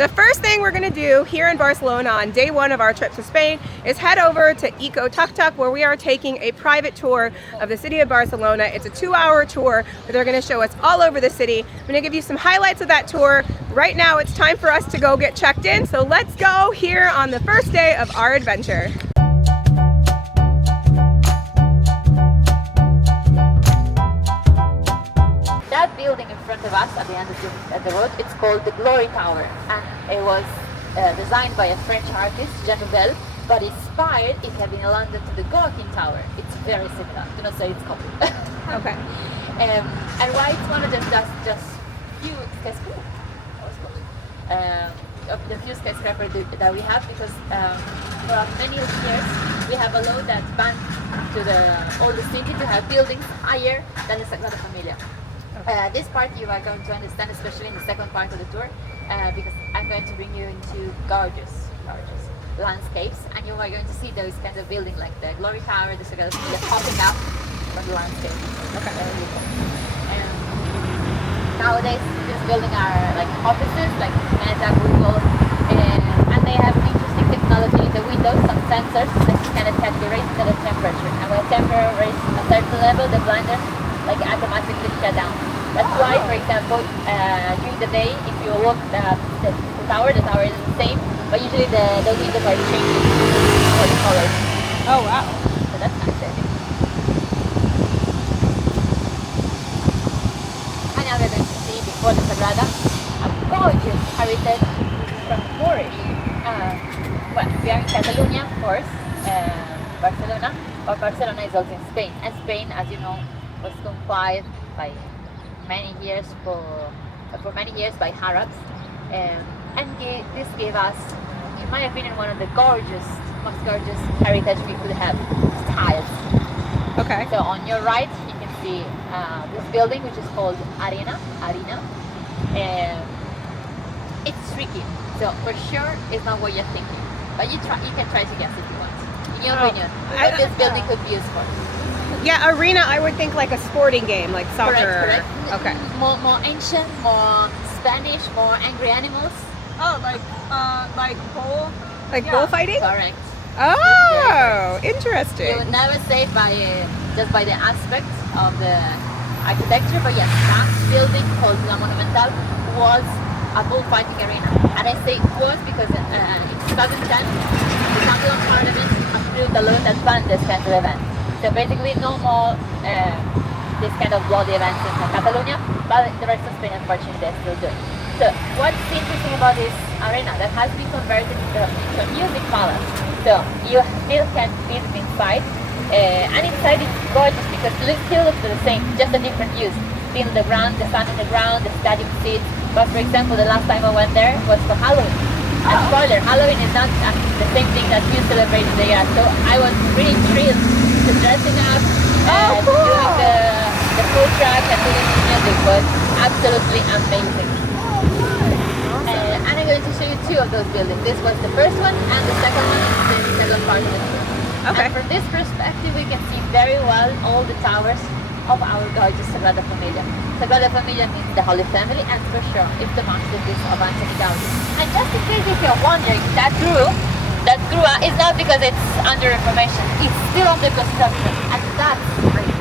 The first thing we're going to do here in Barcelona on day one of our trip to Spain is head over to Eco Tuk Tuk, where we are taking a private tour of the city of Barcelona. It's a 2-hour tour where they're going to show us all over the city. I'm going to give you some highlights of that tour. Right now it's time for us to go get checked in, so let's go here on the first day of our adventure. That building in front of us at the end of the road, it's called the Glory Tower, and it was designed by a French artist, Jean Nouvel, but inspired, if you have been in London, to the Gothic Tower. It's very similar, do not say it's copied. Okay. And why it's one of the just few skyscrapers, the few skyscrapers that we have, because for many years we have allowed that ban to all the city to have buildings higher than the Sagrada Familia. This part you are going to understand, especially in the second part of the tour, because I'm going to bring you into gorgeous landscapes, and you are going to see those kinds of buildings like the Glory Tower, the Sagrada Familia popping up from the landscape. Okay. Nowadays, these buildings are like offices, like Meta, Google, and they have interesting technology in the windows, some sensors that can detect the raise the temperature. And when temperature raises a certain level, the blinders automatically shut down. That's why, for example, during the day, if you look at the tower is the same, but usually those windows are changing for the colors. Oh wow! So that's nice, I think. And now we're going to see before the Sagrada a gorgeous heritage from Moorish. Well, we are in Catalonia, of course, Barcelona, but Barcelona is also in Spain, and Spain, as you know, was conquered by many years by Arabs, and this gave us, in my opinion, one of the most gorgeous heritage we could have, styles. Okay. So on your right you can see this building, which is called Arena. It's tricky, so for sure it's not what you're thinking, but you can try to guess if you want. In your opinion, what this building could be used for? Yeah, arena, I would think like a sporting game, like soccer. Correct. Okay. More ancient, more Spanish, more angry animals. Oh, like bull? Like bullfighting? Correct. Oh, interesting. You would never say just by the aspect of the architecture, but yes, that building called La Monumental was a bullfighting arena. And I say was because in 2010, the Council of Parliament approved a law that banned this kind of event. So basically no more this kind of bloody events in Catalonia, but the rest of Spain, unfortunately, they're still doing. So what's interesting about this arena, that has been converted into a music palace. So you still can visit inside, and inside it's gorgeous because it still looks the same, just a different use. Still the ground, the sun in the ground, the stadium seats. But for example, the last time I went there was for Halloween. And spoiler, Halloween is not the same thing that you celebrate in the year. So I was really thrilled to dressing up and cool. doing the food truck and doing the music was absolutely amazing. And I'm going to show you two of those buildings. This was the first one, and the second one is the second part of the tour. Okay. And from this perspective, we can see very well all the towers of our gorgeous Sagrada Familia. Sagrada Familia means the Holy Family, and for sure, it's the masterpiece of Anthony Gaudi. And just in case if you're wondering, that grua is not because it's under reformation, it's still under construction, and that's great.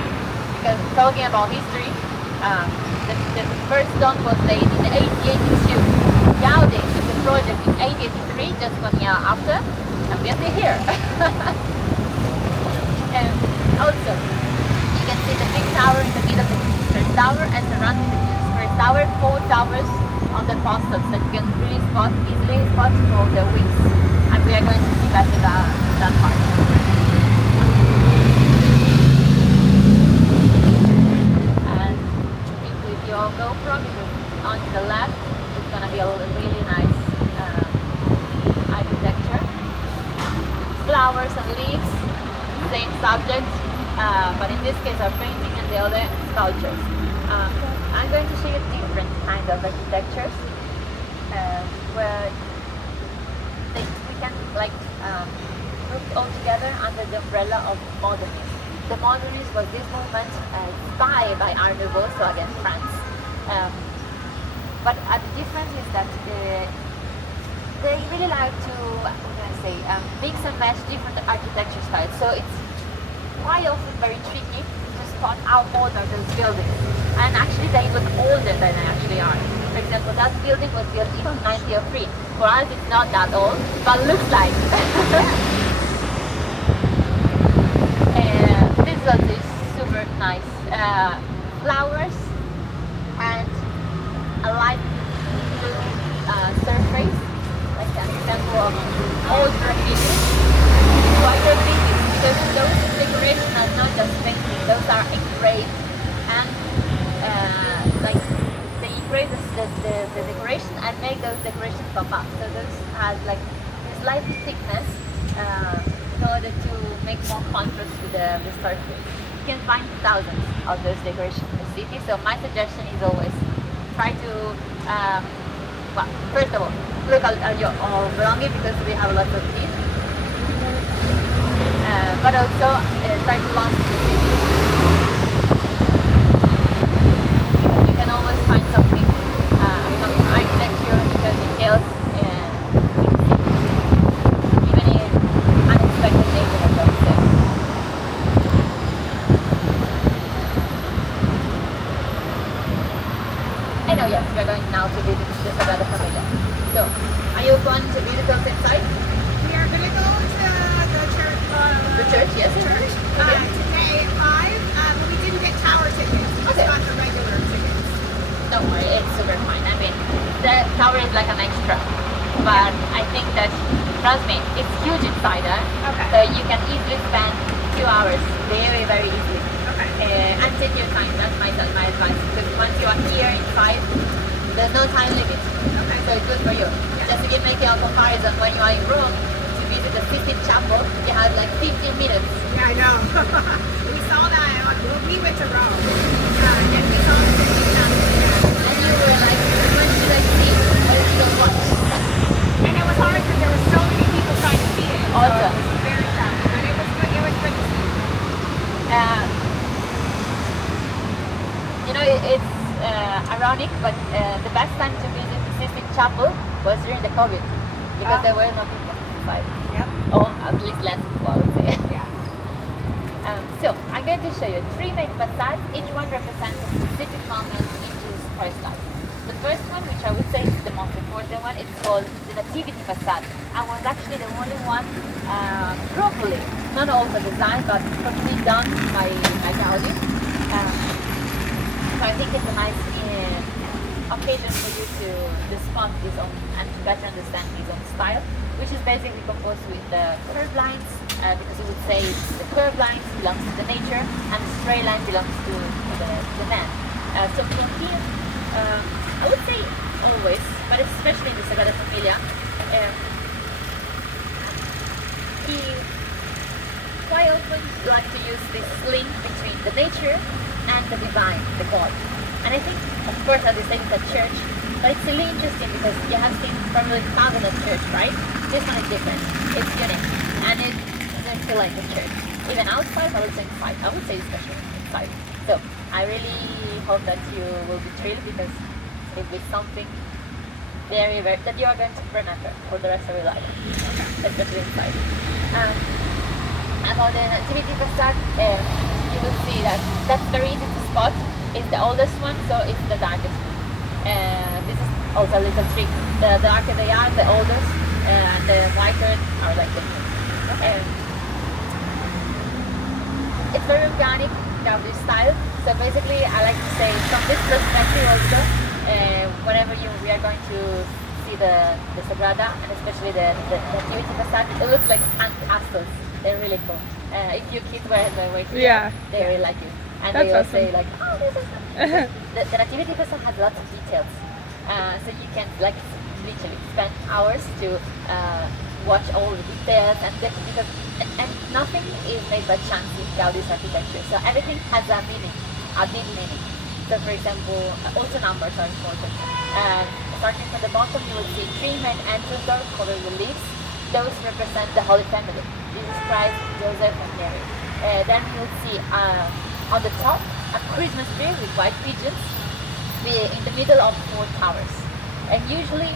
Because talking about history, the first stone was laid in 1882. Gaudi took the project in 1883, just 1 year after, and we are still here. And also, you can see the big tower in the middle of the first tower, and surrounding the first tower, 4 towers on the posts that you can really easily spot for the wings. And we are going to see better that part. And include your GoPro, because on the left it's going to be a really nice architecture. Flowers and leaves, same subject, but in this case are painting and the other sculptures. I'm going to show you different kinds of architectures where we can group all together under the umbrella of modernism. The modernism was this movement inspired by Art Nouveau, so again France. But the difference is that really like to, what can I say, mix and match different architecture styles. So it's quite often very tricky to spot how old are those buildings. And actually they look older than they actually are. For example, that building was built in 1903. For us it's not that old, but looks like. This one is super nice. Flowers and a light blue surface, like an example of old graffiti. Quite a big, because those decorations are not just painting, those are engraved, and like they engrave the decoration and make those decorations pop up. So those has like this light thickness in order to make more contrast with the surface. You can find thousands of those decorations in the city. So my suggestion is always try to, well, first of all, look at your belongings because we have lots of these. But also try to launch the city. Because you can always find something, some architecture, because details, even in unexpected neighborhoods, I would say. I know, yes, we're going now to visit the Sagrada Familia. So, are you going to visit us inside? We are going to go to the church. The church, yes. Church Okay. today at 5, but we didn't get tower tickets. We just Okay. got the regular tickets. Don't worry, it's super fine. I mean, the tower is like an extra, but I think that, trust me, it's huge inside there. Okay. So you can easily spend 2 hours very, very easily. Okay. And take your time, that's my advice. Because once you are here inside, there's no time limit. Okay. So it's good for you. Just to give making a comparison, when you are in Rome, to visit the Sistine Chapel, you have like 15 minutes. Yeah, I know. We saw that when we went to Rome. And we saw the Sistine Chapel. And you were like, when should I see? What should I watch? And it was hard because there were so many people trying to see it. So Awesome. it was very crowded. But it was good. It was good to see. You know, it's ironic, but the best time to visit the Sistine Chapel was during the COVID, because there were no people inside. Yep. Or at least less people, I would say. Yeah. So, I'm going to show you 3 main facades. Each one represents a specific moment in this first life. The first one, which I would say is the most important one, it's called the Nativity facade. And was actually the only one properly, not also designed, but properly done by Gaudi. So I think it's a nice occasion for you to spot his own and to better understand his own style, which is basically composed with the curved lines, because you would say the curved lines belongs to the nature and the straight line belongs to the man. So from here, I would say always, but especially in the Sagrada Familia, he quite often like to use this link between the nature and the divine, the God. And I think, of course, at the same the church, but it's really interesting because you have seen probably thousands of church, right? This one is different. It's unique, and it doesn't feel like a church. Even outside, but also inside. I would say especially inside. So I really hope that you will be thrilled because it will be something very, very that you are going to remember for the rest of your life, especially inside. About the Nativity facade, you will see that that's very easy to spot. It's the oldest one, so it's the darkest one. This is also a little trick. The darker they are, the oldest, and the whiter are like the new. It's very organic, Gaudi style. So basically, I like to say from this perspective also, whenever we are going to see the Sagrada, and especially the Nativity facade, it looks like sand castles. They're really cool. If your kids were on their way to they really like it. And That's they will awesome. say like, oh, this is the Nativity facade has lots of details. So you can like literally spend hours to watch all the details and nothing is made by chance in Gaudi's architecture. So everything has a meaning, a deep meaning. So for example, also numbers are important. Starting from the bottom, you will see 3 main entrance doors covered with leaves. Those represent the Holy Family. Jesus Christ, Joseph, and Mary. Then you will see on the top a Christmas tree with white pigeons in the middle of 4 towers. And usually,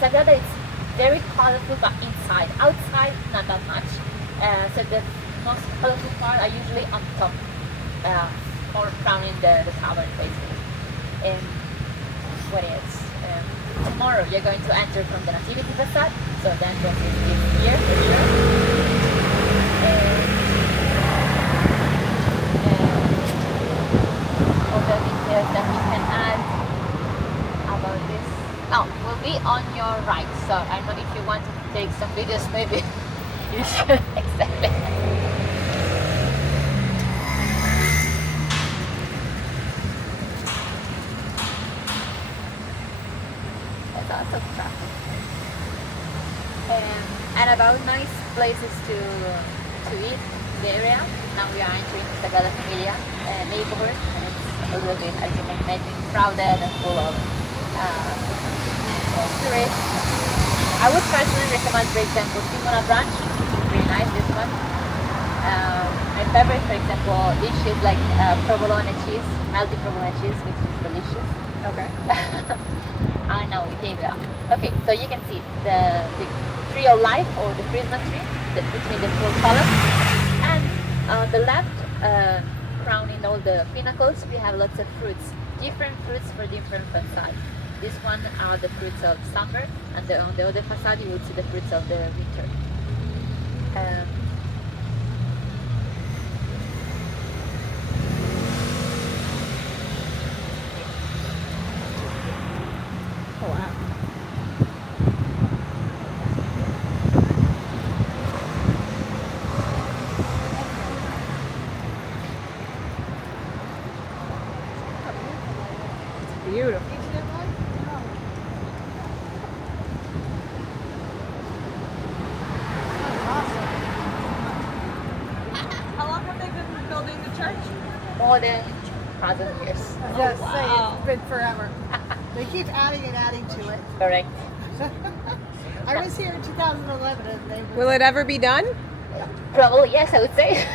Sagrada is very colorful, but inside. Outside, not that much. So the most colorful part are usually on top, or crowning the tower, basically. And what else? Tomorrow you're going to enter from the Nativity facade, so the entrance is here for sure. Other details that you can add about this. Oh, will be on your right. So I don't know if you want to take some videos, maybe you should. Exactly. There's lots of traffic. And about nice places to eat in the area. Now we are entering the Sagrada Familia neighborhood, and it's a little bit, as you can imagine, crowded and full of tourists. I would personally recommend, for example, Simona branch. Really nice, this one. My favorite, for example, dish is like provolone cheese, melty provolone cheese, which is delicious. Okay. I know, here we are. Okay, so you can see the tree of life, or the Christmas tree, between the two columns. And on the left, crowning all the pinnacles, we have lots of fruits. Different fruits for different facades. This one are the fruits of summer, and on the other facade you will see the fruits of the winter. Oh wow. Beautiful. How long have they been building the church? More than 1,000 years. Just wow. say it's been forever. They keep adding and adding to it. Correct. I was here in 2011 and they were... Will it ever be done? Probably, yes, I would say.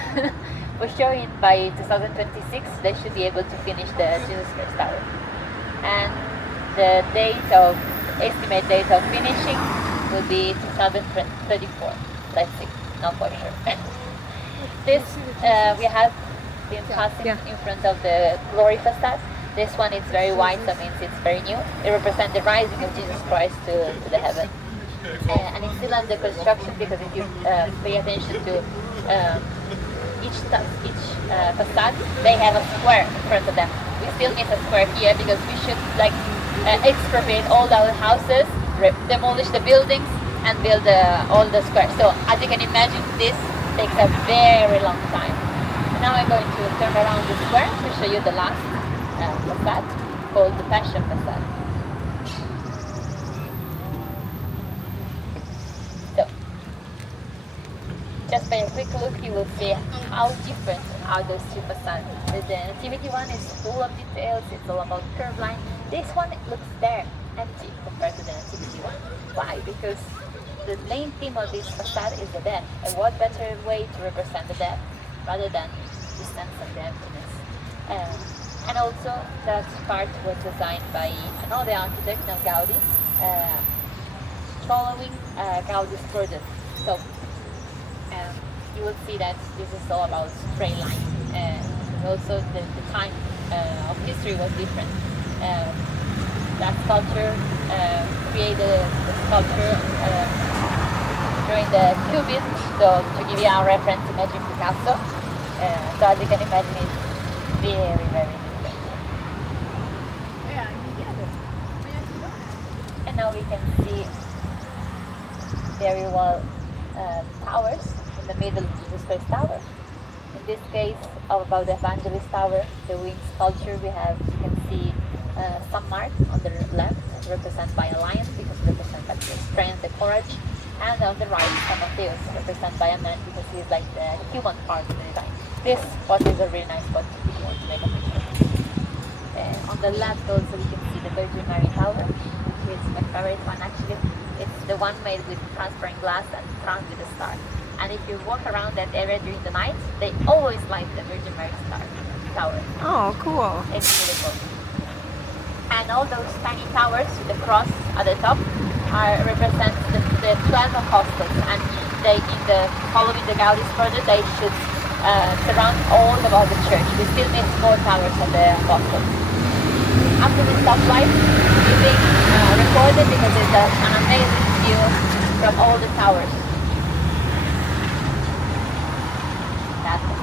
For sure, by 2026, they should be able to finish the Jesus Christ Tower. And the estimate date of finishing will be 2034. Let's see, not for sure. This, we have been passing in front of the glory facade. This one is very white, that means it's very new. It represents the rising of Jesus Christ to the heaven. And it's still under construction, because if you pay attention to each facade, they have a square in front of them. We still need a square here, because we should expropriate all our houses, demolish the buildings, and build all the squares. So as you can imagine, this takes a very long time. Now I'm going to turn around the square to show you the last facade, called the Passion facade. So, just by a quick look, you will see how different are those two facades. The Nativity one is full of details, it's all about curved line. This one looks there, empty, compared to the Nativity one. Why? Because the main theme of this facade is the death. And what better way to represent the death rather than the sense of the emptiness? And also, that part was designed by another architect, now Gaudi, following Gaudi's project. So you will see that this is all about straight line. Also, the time of history was different. That sculpture created the sculpture during the Cubism. So to give you a reference, imagine Picasso. So as you can imagine, it's very, very different. And now we can see very well towers. In the middle, Jesus Christ Tower. In this case, about the Evangelist Tower, the wing sculpture, we have, you can see some marks on the left, represented by a lion, because it represents like the strength, the courage, and on the right, San Mateus, represented by a man, because he's like the human part of the design. This spot is a really nice spot if you want to make a picture. On the left also you can see the Virgin Mary Tower, which is my favorite one actually. It's the one made with transparent glass and crowned with a star. And if you walk around that area during the night, they always light the Virgin Mary Tower. Oh, cool. It's beautiful. And all those tiny towers with the cross at the top represent the the 12 apostles, and following the Gaudi's further, they should surround all about the church. We still need 4 towers of the apostles. After the stoplight, it's being recorded because it's an amazing view from all the towers. That's it.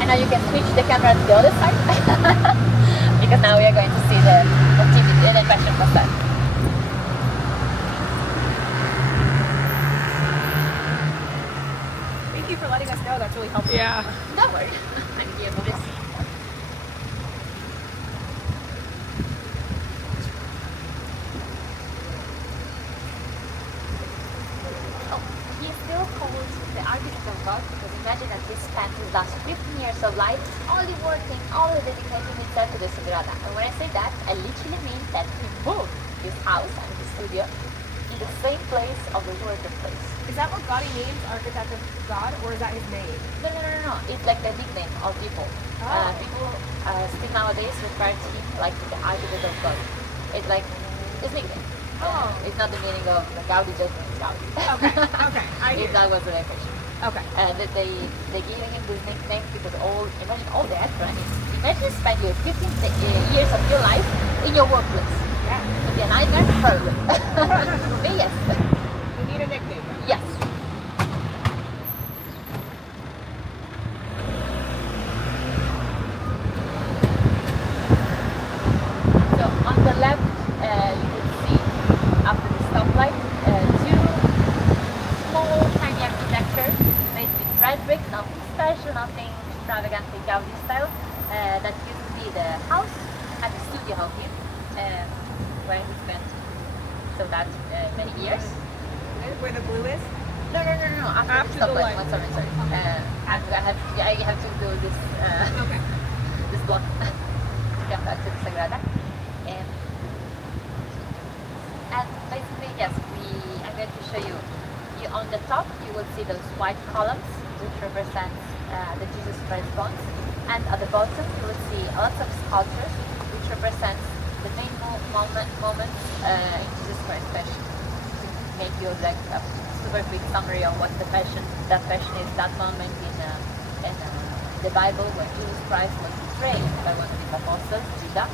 And now you can switch the camera to the other side because now we are going to see the activity and the fashion facade. Thank you for letting us know. That's really helpful. Yeah. Don't worry. I'm here for this. Oh, he is still called the architect of God because imagine that he spent his last 15 years of life only working, only dedicating himself to the Sagrada. And when I say that, I literally mean that he moved his house and his studio in the same place of the working place. Is that what Gaudi means, architect of God, or is that his name? No. It's like the nickname of people. Oh. People still nowadays refer to him like the architect of God. It's like his nickname. Oh. It's not the meaning of the Gaudi just means Gaudi. Okay. I If hear. that was the definition. Okay. That they giving him this nickname because imagine all the effort. Imagine spend your 15 years of your life in your workplace. Yeah. It'd be a nightmare, probably. For me, yes. You need a nickname. Yes. So on the left, you will see after the stoplight, 2 small tiny architecture made with red brick, nothing special, nothing extravagant in Gaudi style. That used to be the house and the studio of him, where he spent many years. Where the blue is? No. After the stoplight. light. Sorry. I have to do this. Okay. This block to come back to the Sagrada. And basically, yes, I'm going to show you. On the top, you will see those white columns, which represent the Jesus Christ bones. And at the bottom, you will see lots of sculptures, which represent the main moments in Jesus Christ's passion. To make you like a super quick summary of what that passion is, that moment in the Bible when Jesus Christ was betrayed by one of his apostles, Judas.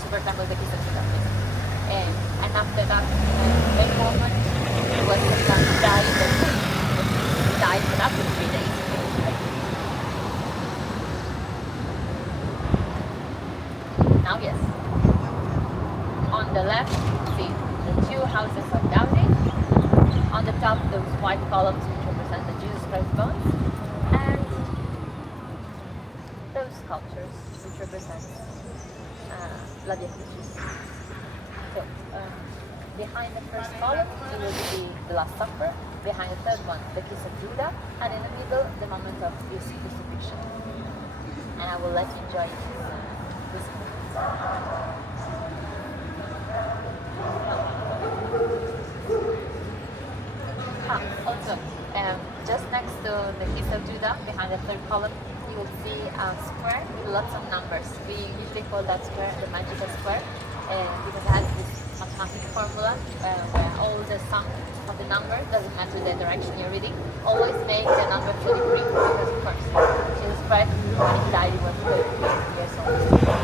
Super example, the kiss of Judas. And after that main moment, he was going to die in the tomb. He died, but after 3 days, he was resurrected. Now, yes. On the left, see the 2 houses of Gaudi. On the top, those white columns which represent the Jesus Christ bones. And those sculptures which represent bloody fishes. So, behind the first column, it will be the Last Supper. Behind the third one, the Kiss of Judah. And in the middle, the moment of his crucifixion. And I will let you enjoy this moment. Also, just next to the Kiss of Judah, behind the third column, you will see a square with lots of numbers. We usually call that square the magical square because it has this mathematical formula where all the sum of the number, doesn't matter the direction you're reading, always make the number 33 because of course Jesus Christ, when he died, he was 33 years old.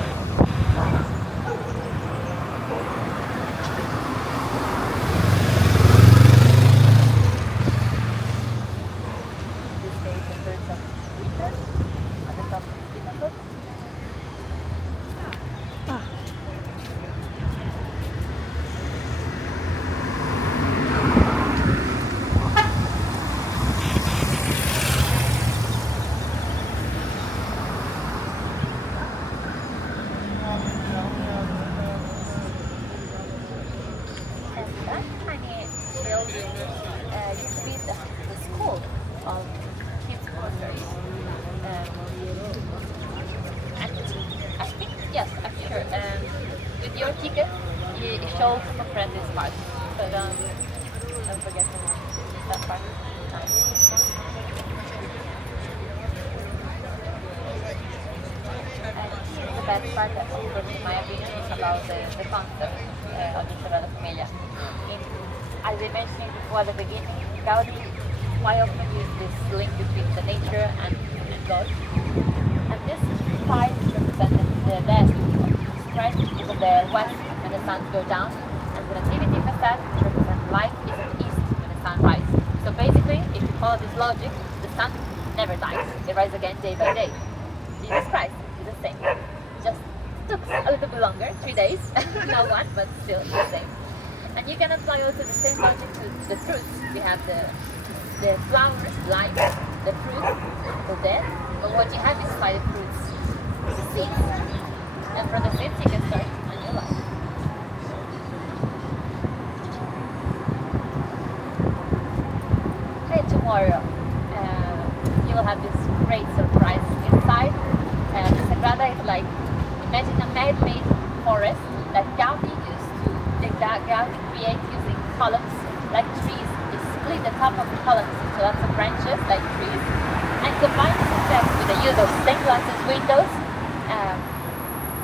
Used to be the school of Gothic Quarter. And I think, yes, I'm sure. With your ticket, it shows apprentice part. So don't forget that part. best part, in my opinion, is about the concept of the Sagrada Familia. As I mentioned before at the beginning, Gaudi quite often use this link between the nature and God. And this side represented the best spread from the west when the sun goes down, and the nativity facade represents life is at east when the sun rises. So basically, if you follow this logic, the sun never dies. It rises again day by day. Jesus Christ is the same. Just took a little bit longer, 3 days, not one, but still the same. And you can apply also the same logic to the fruits. You have the flowers, life, the fruit, the death. But what you have is by the fruits, the seeds. And from the seeds you can start a new life. Okay, tomorrow you will have this great surprise inside. The Sagrada is like, imagine a man-made forest that Gaudi used to, Gaudi create using columns like trees. He split the top of the columns into lots of branches like trees, and combined this effect with the use of stained glasses windows.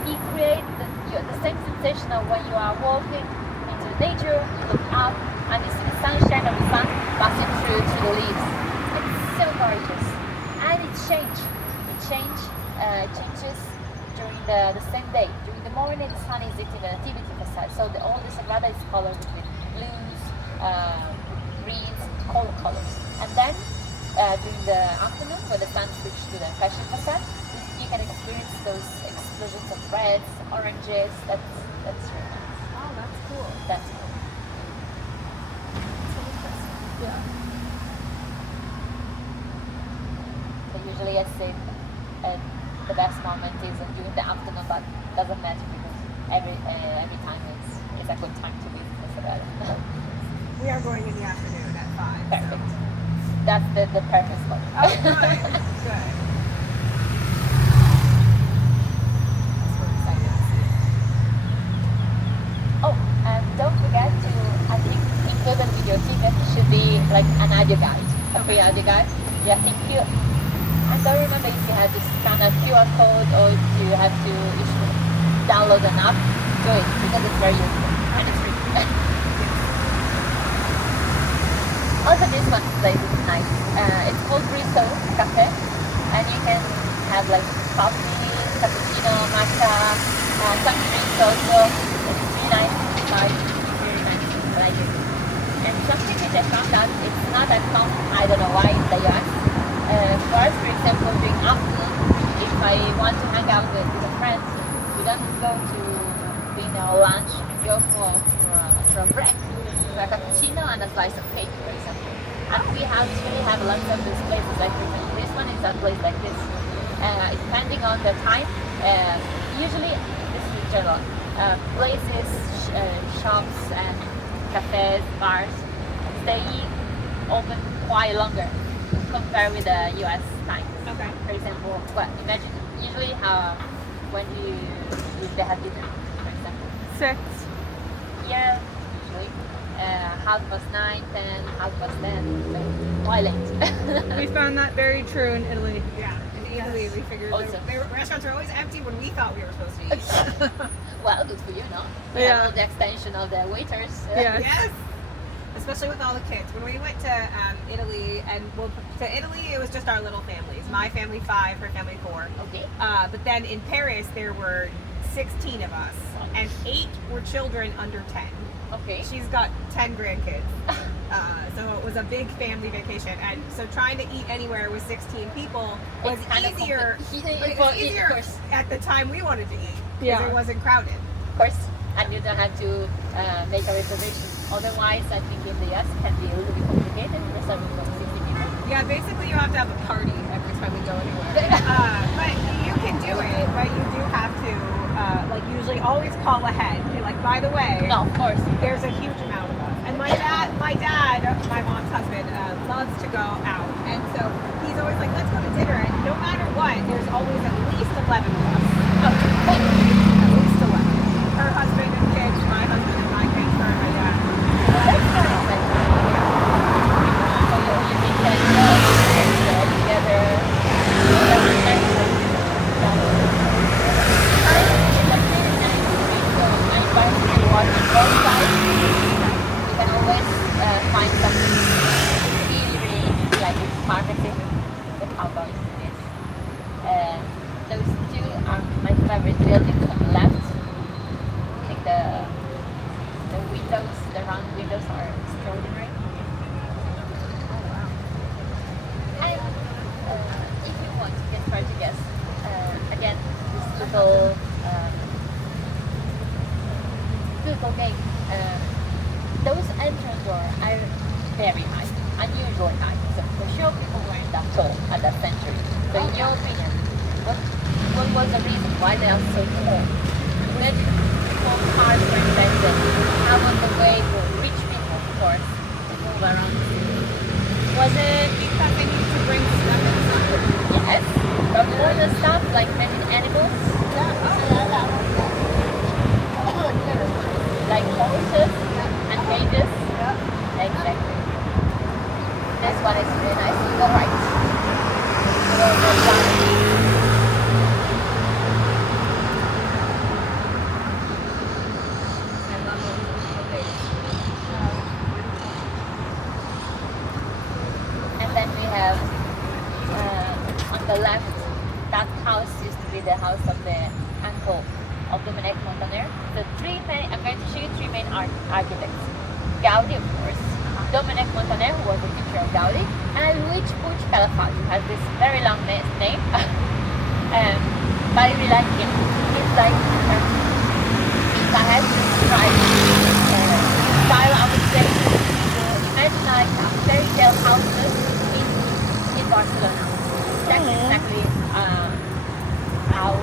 He creates the same sensation of when you are walking into nature, you look up, and you see the sunshine of the sun passing through the leaves. It's so gorgeous, and it changes during the same day. During the morning, the sun is hitting the nativity facade, so all the Sagrada is colored between blues, greens, cold colors. And then during the afternoon, when the sun switches to the fashion facade, you can experience those explosions of reds, oranges. That's really nice. Oh, that's cool. That's cool. Yeah. So usually I say the best moment is during the afternoon, but doesn't matter because every time it's a good time to visit the Sagrada. We are going in the afternoon at 5. Perfect. That's the perfect spot. Oh, good. Good. So excited to see it. Oh, and don't forget to, I think, included with your ticket should be like an audio guide. A free audio guide. Yeah, thank you. I don't remember if you have to scan a QR code or if you have to download an app. Do it because it's very useful and it's free. Also, this one place is nice. It's called Bristol Cafe, and you can have like coffee, cappuccino, matcha, some drinks also. It's really nice. Very nice. I like it. And something which I found out it's not that common. I don't know why in the US. For us, for example, during afternoon, if I want to hang out with a friend, we don't go to dinner or lunch. We go for a break. A cappuccino and a slice of cake, for example. And we really have lots of these places like this. This one is a place like this. Depending on the time, usually this is general. Places, shops and cafes, bars, they open quite longer compared with the US time. Okay. For example, imagine usually when they have dinner, for example. 6. Yeah, usually. 9:30, 10, 10:30, like quite late. We found that very true in Italy. Yeah. In Italy, we figured Also. the restaurants are always empty when we thought we were supposed to eat. Well, good for you, no? You Yeah. have all the extension of the waiters. Yeah. Yes. Especially with all the kids. When we went to Italy, to Italy, it was just our little families. My family 5, her family 4. Okay. But then in Paris, there were 16 of us, and 8 were children under 10. Okay. She's got 10 grandkids. So it was a big family vacation. And so trying to eat anywhere with 16 people was It's kind of easier. compli- It Well, was easier of course. at the time we wanted to eat because Yeah. it wasn't crowded. Of course. And you don't have to make a reservation. Otherwise, I think in the US it can be a little bit complicated reserving for 60 people. Yeah, basically you have to have a party every time we go anywhere. But you can do it, but you do have to usually always call ahead. You're like, by the way, No, of course. there's a huge amount of us. And my dad, my mom's husband, loves to go out. And so he's always like, let's go to dinner. And no matter what, there's always at least 11 of us. At least 11. Her husband and kids, my husband and my kids, her and my dad. That's nice. So you can together. how gorgeous it is. Those two are my favorite buildings on the left. I think the windows, the round windows are extraordinary. And if you want, you can try to guess. Again, this little game. Those entrance doors are very high, unusually high. So for sure, people weren't that tall at that century. So in your opinion, what was the reason why they are so tall? When before cars were invented, how was the way for rich people, of course, to move around the city? Was it because they needed to bring stuff inside? Yes, but more the stuff like many animals, like horses and cages. Exactly. This one is really nice. You go right. And then we have on the left, that house used to be the house of the uncle of Dominic Montaner. I'm going to show you three main architects. Gaudi, of course, Dominic Montaner, who was a teacher of Gaudi, and Luigi Puig Calafat, who has this very long name. But I really like him. He's like, if I had to describe his style, I would say, imagine like fairy tale houses in Barcelona. That's exactly how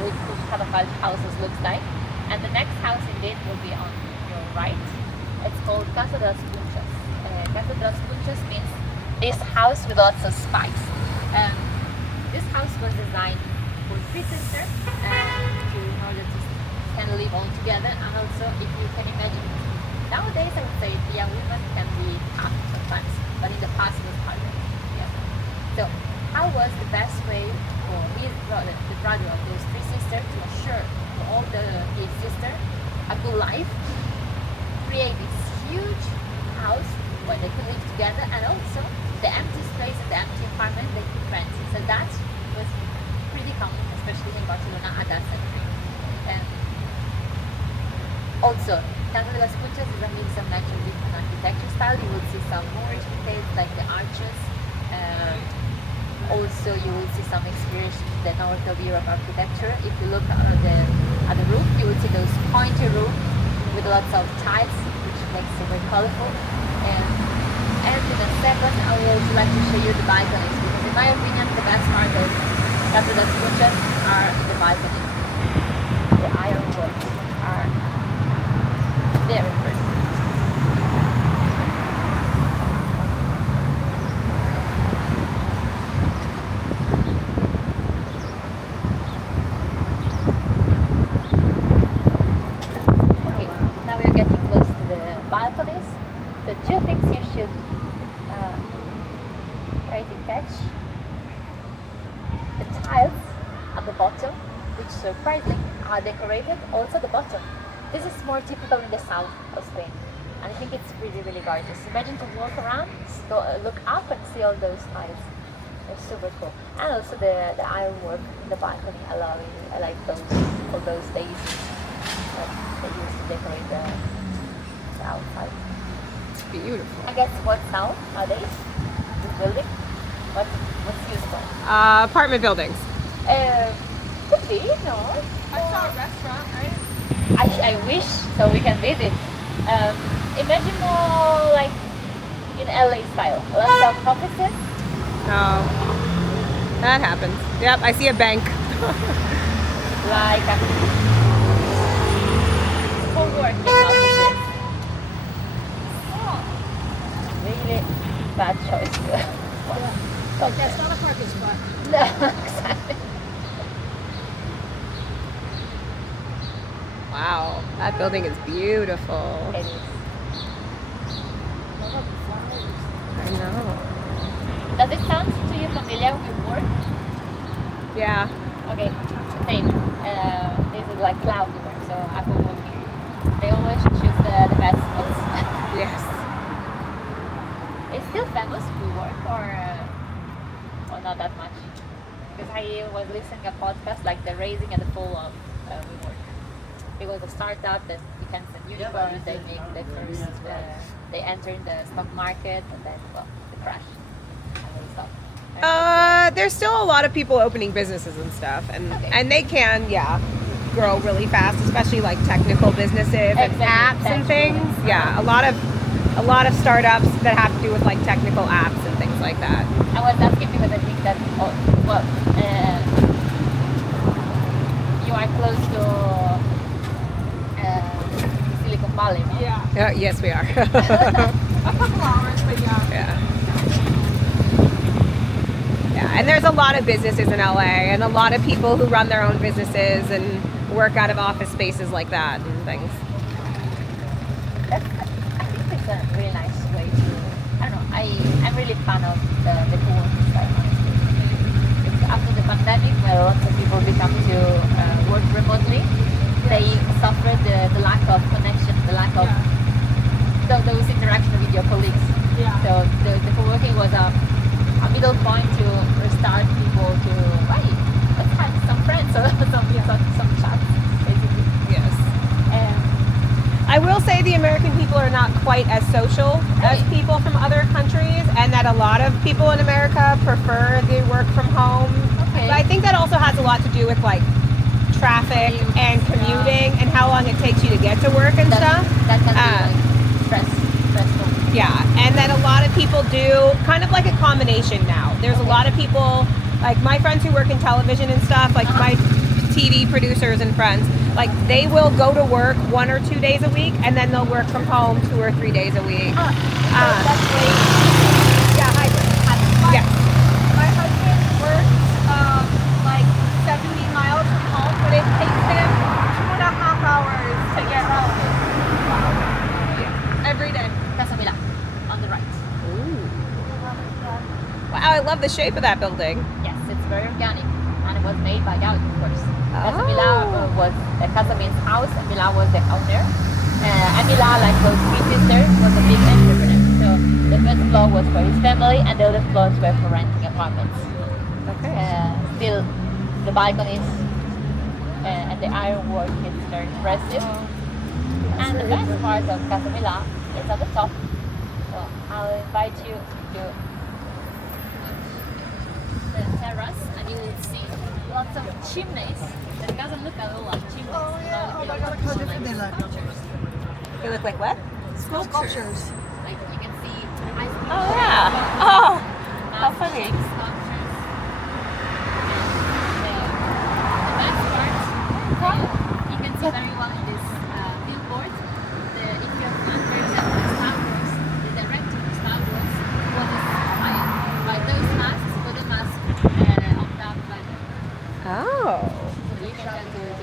Luigi Puig Calafat houses looks like. And the next house indeed will be on your right. It's called Casa de las Punchas. Casa de las Punchas means this house with lots of spikes. This house was designed for three sisters in order to can live all together. And also, if you can imagine, nowadays I would say the young women can be tough sometimes, but in the past it was harder. Yeah. So, how was the best way for his brother, the brother of those three sisters, to assure for all his sisters a good life? Create this huge house where they could live together, and also the empty space and the empty apartment they could rent. So that was pretty common, especially in Barcelona at that century. Also, Casa de las Punchas is a mix of natural different architecture style. You will see some Moorish details like the arches. Also, you will see some experience in the north of Europe architecture. If you look at the roof, you will see those pointy roofs with lots of tiles, which makes it very colorful. And in a second, I would also like to show you the balconies, because in my opinion, the best part of Casa de las Punchas are the balconies. The ironwork are very impressive. Balconies. The two things you should try to catch: the tiles at the bottom, which surprisingly are decorated. Also the bottom. This is more typical in the south of Spain, and I think it's really, really gorgeous. Imagine to walk around, look up, and see all those tiles. They're super cool. And also the ironwork in the balcony. I like all those daisies that they used to decorate the outside. It's beautiful. I guess what's now nowadays? This building? What's used for? Apartment buildings. Could be, no. I saw a restaurant, right? I wish so we can visit. Imagine more like in LA style. Lots of offices. Oh, that happens. Yep, I see a bank. Like for working offices. Really bad choice. But that's not a parking spot. No, exactly. Wow, that building is beautiful. It is. I know. Does it sound to you familiar with work? Yeah. Okay, same. This is like cloud work, so Apple working. They always choose the best spots. Yes. It's still famous for work, or not that much. Because I was listening a podcast like the raising and the fall of WeWork. It was a startup that becomes a unicorn. They make the first, they enter in the stock market, and then well, the crash. And they stop. There's still a lot of people opening businesses and stuff, and they can grow really fast, especially like technical businesses and apps and things. Yeah, a lot of startups that have to do with like technical apps and things like that. I was asking because I think that you are close to Silicon Valley, no? Yeah. Yes, we are. A couple hours, but yeah. Yeah. Yeah, and there's a lot of businesses in LA, and a lot of people who run their own businesses and work out of office spaces like that and things. I think it's a really nice way to. I don't know. I'm really fan of the co-working style. Honestly, it's after the pandemic, where lots of people become to work remotely, they suffered the lack of connection, the lack of those interactions with your colleagues. Yeah. So the co-working was a middle point to restart people to let's have some friends or some chats, basically. Yes. I will say the American people are not quite as social as people from other countries, and that a lot of people in America prefer the work from home. Okay. But I think that also has a lot to do with like traffic and commuting and how long it takes you to get to work and stuff. That can be like stressful. Yeah, and then a lot of people do kind of like a combination now. There's a lot of people, like my friends who work in television and stuff, like my TV producers and friends, like they will go to work 1 or 2 days a week, and then they'll work from home 2 or 3 days a week. That's great. Yeah, hybrid. Yeah. My husband works like 70 miles from home, but it takes him 2.5 hours to get home. Every day. Casa Milà, on the right. Wow, I love the shape of that building. Yes, it's very organic, and it was made by Gaudi, of course. Casa Milà was Casa means house, and Milà was the owner. And Milà, like those three sisters, was a big entrepreneur. So the first floor was for his family, and the other floors were for renting apartments. Okay. Still, the balconies and the ironwork is very impressive. And the best part of Casa Milà is at the top. So I'll invite you to the terrace, and you will see lots of chimneys. It doesn't look at all like chimneys. Oh yeah, oh my god, how different they look. They look like what? Sculptures. Like you can see ice cream. Oh yeah. Oh, how funny. Sculptures. The best part, you can see very well in this billboard. If you have for example, Star Wars, the director of Star Wars was inspired by those masks for the mask of Darth Vader. Oh. So you can tell this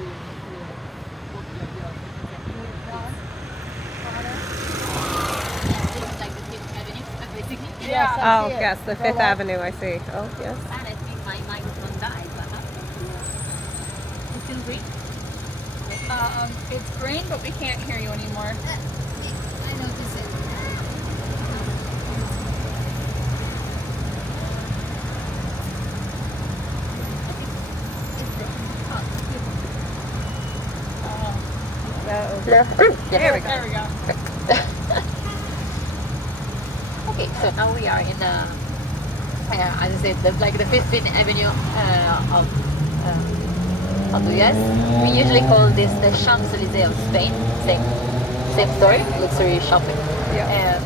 is like the Fifth Avenue, basically. Yes, I Oh see it. yes, the Fifth Avenue. I see. Oh yes. And I think my microphone died, but it's still green. It's green, but we can't hear you anymore. I noticed it. There we go. There we go. Okay, so now we are in the, as I said, like the 15th Avenue of the US. We usually call this the Champs-Élysées of Spain. Same story, luxury shopping. Yeah.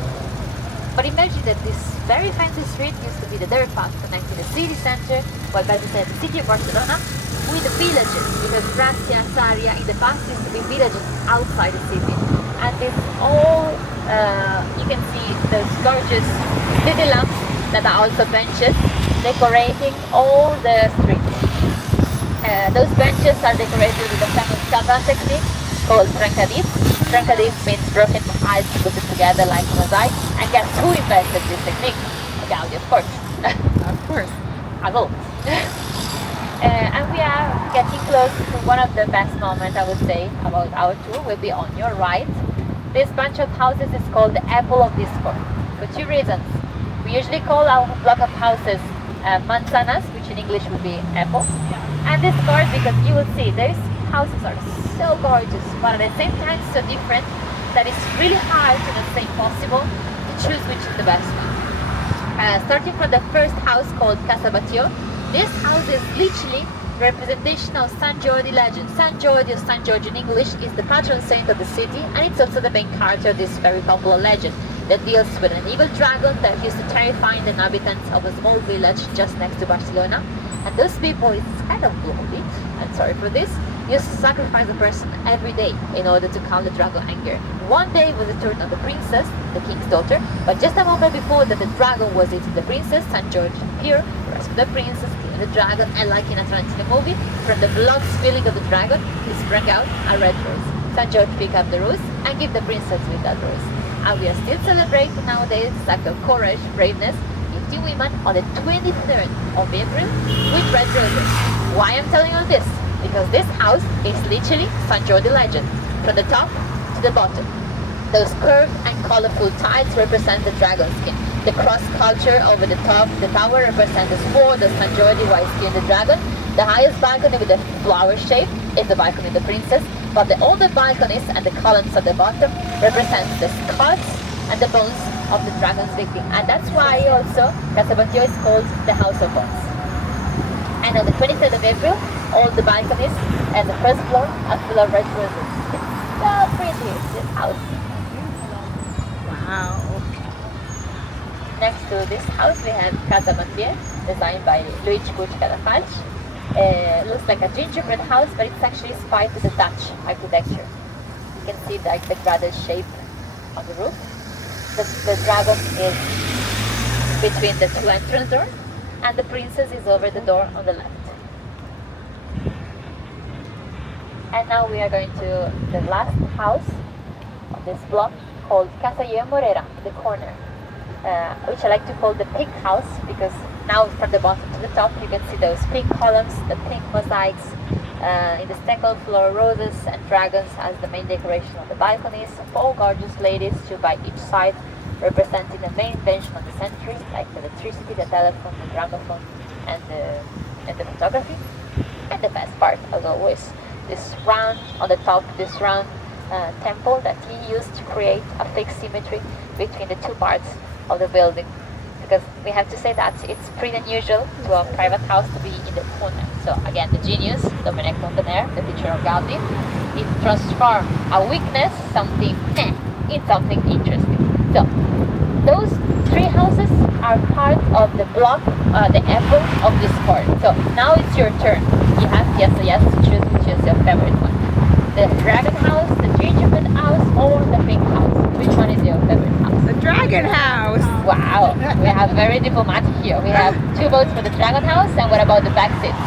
But imagine that this very fancy street used to be the dirt path connecting the city center, well, better said, the city of Barcelona, with the villages, because Gràcia, Sarria in the past used to be villages outside the city. And it's all, you can see those gorgeous city lamps that are also benches decorating all the streets. Those benches are decorated with the famous Cava technique called trencadís. Trencadís means broken tiles put it together like mosaic. And guess who invented this technique? Gaudi, of course. Of course. Bravo. And we are getting close to one of the best moments, I would say, about our tour. Will be on your right. This bunch of houses is called the Apple of Discord for two reasons. We usually call our block of houses manzanas, which in English would be apple. And this card, because you will see those houses are so gorgeous, but at the same time so different that it's really hard to say possible to choose which is the best one. Starting from the first house called Casa Batlló, this house is literally representation of San Jordi legend. San Jordi, or San George in English, is the patron saint of the city, and it's also the main character of this very popular legend that deals with an evil dragon that used to terrify the inhabitants of a small village just next to Barcelona. And those people, it's kind of bloody, I'm sorry for this, used to sacrifice a person every day in order to calm the dragon's anger. One day was the turn of the princess, the king's daughter, but just a moment before that the dragon was eating the princess, San George appeared, rescued the princess, killed the dragon, and like in a Tarantino movie, from the blood spilling of the dragon, he sprang out a red rose. San George picked up the rose and gave the princess with that rose. And we are still celebrating nowadays this act of courage, braveness, 50 women on the 23rd of April with red roses. Why I'm telling you this? Because this house is literally San Jordi legend, from the top to the bottom. Those curved and colorful tiles represent the dragon skin. The cross sculpture over the top, the tower represents the sword, the San Jordi white skin, the dragon. The highest balcony with the flower shape is the balcony of the princess, but the older balconies and the columns at the bottom represent the skulls and the bones of the dragon's victim. And that's why also Casa Batlló is called the House of Bones. And on the 23rd of April, all the balconies and the first floor are full of red roses. It's so pretty, this house. Wow. Next to this house we have Casa Batlló, designed by Luis Puig Cadafalch. Looks like a gingerbread house, but it's actually inspired with the Dutch architecture. You can see like the graded shape on the roof. The dragon is between the two entrance doors, and the princess is over the door on the left. And now we are going to the last house of this block, called Casa Morera, the corner, which I like to call the pink house, because now from the bottom to the top you can see those pink columns, the pink mosaics, in the stucco floor roses and dragons as the main decoration of the balconies, 4 gorgeous ladies, 2 by each side, representing the main invention of the century, like the electricity, the telephone, the gramophone, and the photography. And the best part, as always, this round on the top, this round temple that he used to create a fixed symmetry between the 2 parts of the building, because we have to say that it's pretty unusual to a private house to be in the corner. So again, the genius, Dominic Montaner, the teacher of Gaudi, he transformed a weakness, something in something interesting. So those 3 houses are part of the block, the apple of this court. So now it's your turn. You have yes to choose which is your favorite one. The dragon house, the gingerbread house, or the pink house. Which one is your favorite house? The dragon house. Wow, we have very diplomatic here. We have 2 votes for the dragon house, and what about the back seats?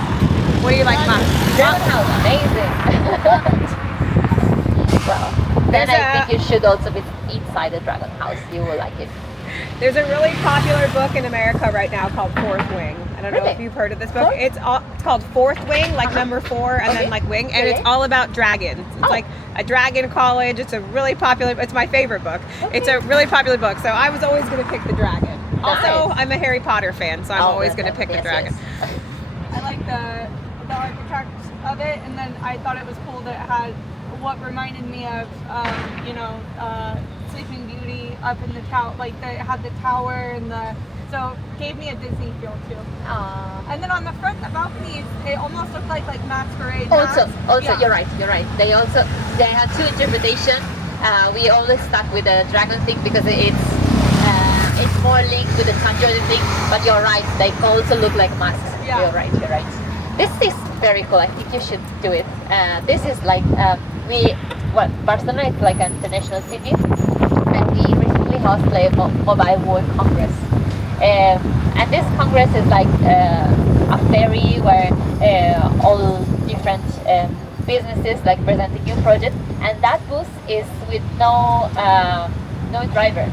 What do you like, Mom? Dragon house, amazing. Well, then There's I think you should also be inside the dragon house. You will like it. There's a really popular book in America right now called Fourth Wing. I don't know Really? if you've heard of this book. Fourth? It's called Fourth Wing, like number 4, and Okay. then like wing, and Okay. it's all about dragons. It's Oh. like a dragon college. It's a really popular. It's my favorite book. It's a really popular book, so I was always going to pick the dragon. Also, Nice. I'm a Harry Potter fan, so I'm always going to pick the yes, dragon. yes. I like the architect of it, and then I thought it was cool that it had what reminded me of, Sleeping Beauty up in the tower. Like it had the tower and so it gave me a Disney feel too. Aw. And then on the front, the balconies, it almost looked like masquerade. Also, masks. Yeah. you're right. They had 2 interpretations. We always stuck with the dragon thing because it's more linked with the San Jordi thing. But you're right, they also look like masks. Yeah. You're right. This is very cool. I think you should do it. This is like Barcelona is like an international city, and we recently hosted a mobile world congress. And this congress is like a ferry where all different businesses like presenting new projects, and that bus is with no driver,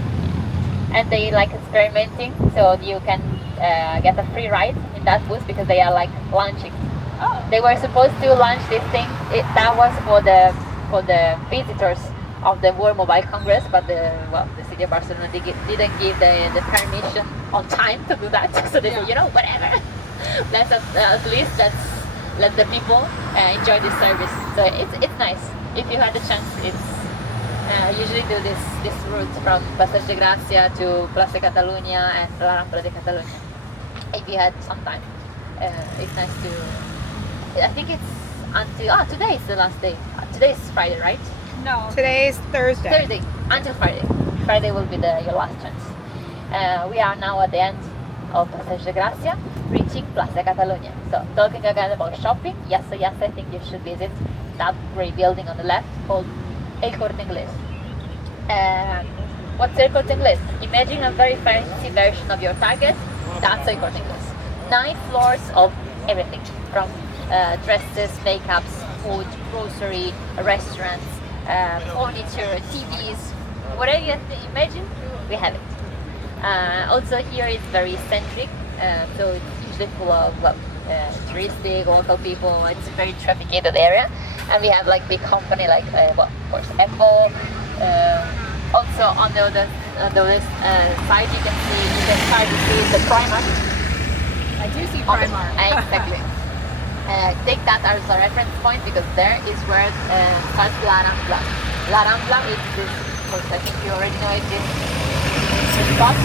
and they like experimenting, so you can get a free ride in that bus because they are like launching. Oh. They were supposed to launch this thing. That was for the visitors of the World Mobile Congress, but the city of Barcelona didn't give the permission on time to do that. So they said, whatever. Let's at least let the people enjoy this service. So it's nice. If you had the chance, it's usually do this route from Passeig de Gràcia to Plaça Catalunya and La Rambla de Catalunya. If you had some time, it's nice to. I think it's until today is the last day. Today is Friday, right? No. Today's Thursday. Thursday until Friday. Friday will be your last chance. We are now at the end of Passeig de Gràcia, reaching Plaça Catalunya. So talking again about shopping, yes, I think you should visit that great building on the left called El Corte Inglés. What's El Corte Inglés? Imagine a very fancy version of your Target. That's El Corte Inglés. 9 floors of everything, from dresses, makeups, food, grocery, restaurants, furniture, TVs, whatever you imagine, we have it. Also here it's very eccentric, so it's usually full of touristic, local people. It's a very trafficked area, and we have like big company like of course Apple. Also on the other side you can see the Primark. I do see Primark. Exactly. Take that as a reference point because there is where starts La Rambla. La Rambla is this, of course I think you already know it, this spot.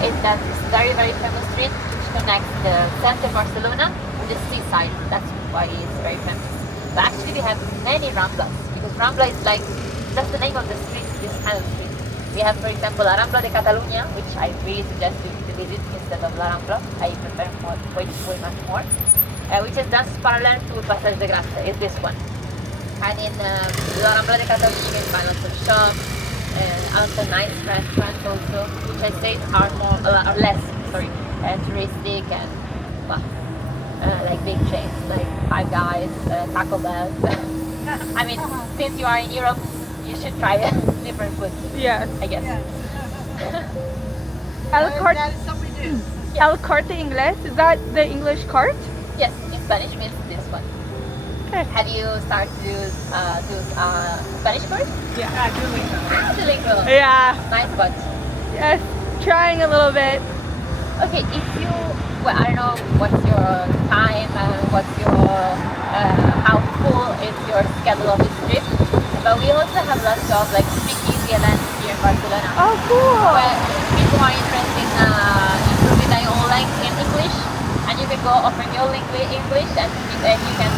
It's that very, very famous street which connects the center of Barcelona with the seaside. That's why it's very famous. But actually we have many Ramblas because Rambla is like, that's the name of the street, this kind of street. We have, for example, La Rambla de Catalunya, which I really suggest you to visit instead of La Rambla. I prefer way much more. Which is just parallel to Passeig de Gràcia, is this one. And in La Rambla de Catalunya you can find lots of shops, also nice restaurants also, which I say are less touristic and like big chains, like Five Guys, Taco Bell. I mean, since you are in Europe, you should try different food. Yes. I guess. That is something we do. El Corte Inglés, is that the English cart? Yes, in Spanish means this one. Okay. Have you started to use Spanish course? Yeah. Duolingo. Yeah. Nice, but Yes. Trying a little bit. okay, if you, I don't know what's your time and what's your, how full is your schedule of this trip, but we also have lots of like speakeasy events here in Barcelona. Oh, cool. Where people are interested in improving their own language in English, and you can go offer your English and you can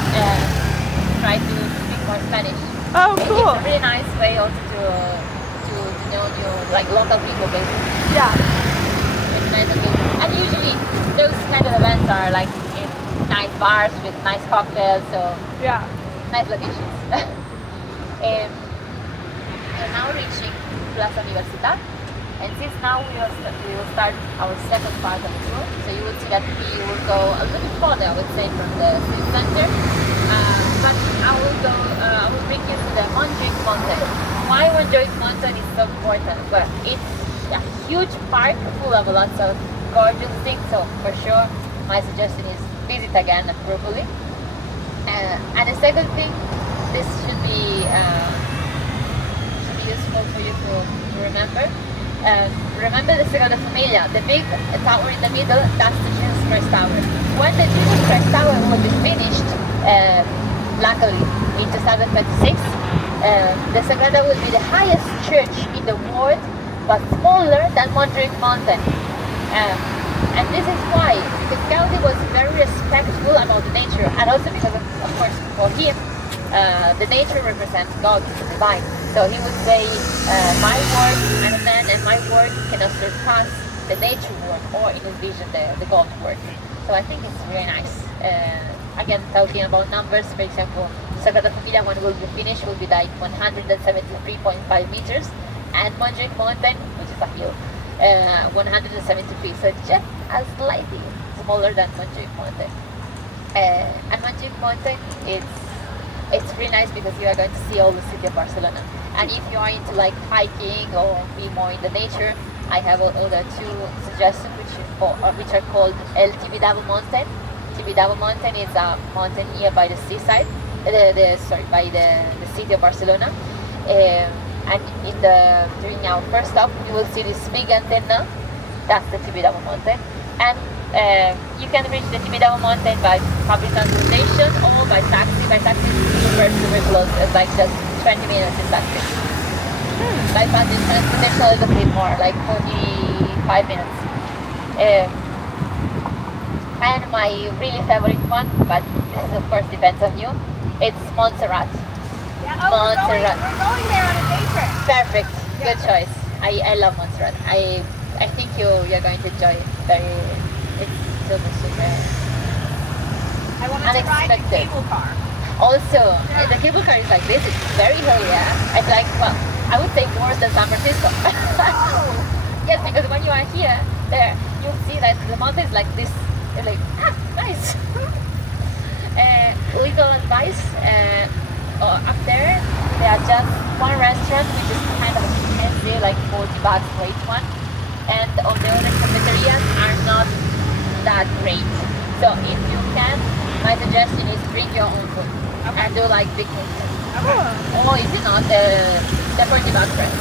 try to speak more Spanish. Oh, cool. It's a really nice way also to know new, like local people basically. Yeah. It's nice and good. And usually those kind of events are like in nice bars with nice cocktails, so Yeah. nice locations. We're now reaching Plaza Universitat, and since now we will start our second part of the tour. So you will see that we will go a little bit further, I would say, from the city center. But I will bring you to the Montjuïc Mountain. Why Montjuïc Mountain is so important? Well, it's a huge park full of lots of gorgeous things. So for sure, my suggestion is visit again properly. And the second thing, this should be useful for you to remember. Remember the Sagrada Familia, the big tower in the middle, that's the Jesus Christ Tower. When the Jesus Christ Tower will be finished, luckily in 2026, the Sagrada will be the highest church in the world, but smaller than Montjuïc Mountain. And this is why, because Gaudi was very respectful about the nature, and also because of course for him, the nature represents God, the divine. So he would say, my work, I'm a man, and my work cannot surpass the nature work, or in his vision, the God work. So I think it's really nice. Again, talking about numbers, for example, Sagrada Familia, when it will be finished, will be like 173.5 meters, and Montjuïc Mountain, which is a hill, 173. So it's just slightly smaller than Montjuïc Mountain. And Montjuïc Mountain, it's really nice because you are going to see all the city of Barcelona. And if you are into like hiking or be more in the nature, I have other two suggestions which are called El Tibidabo Mountain. Tibidabo Mountain is a mountain here by the seaside, by the city of Barcelona. And during our first stop, you will see this big antenna. That's the Tibidabo mountain. And you can reach the Tibidabo mountain by public transportation or by taxi. By taxi, super, super close. It's like just 20 minutes in taxi. By public transportation, a little bit more, like 45 minutes. And my really favorite one, but this of course depends on you, it's Montserrat. Yeah, we're going there on a day trip. Perfect. Good choice. I love Montserrat. I think you're going to enjoy it. It's super I wanted to ride the unexpected. cable car. Also, the cable car is like this. It's very hilly. Yeah? It's like, well, I would say worse than San Francisco. Yes, because when you are here, there, you'll see that the mountain is like this. You're like, nice. Little advice. Up there are just one restaurant, which is kind of expensive, like $40 for each one. And on the other cafeterias are not that great. So if you can, my suggestion is bring your own food and do like big portions. Or if you not, the $40 restaurant.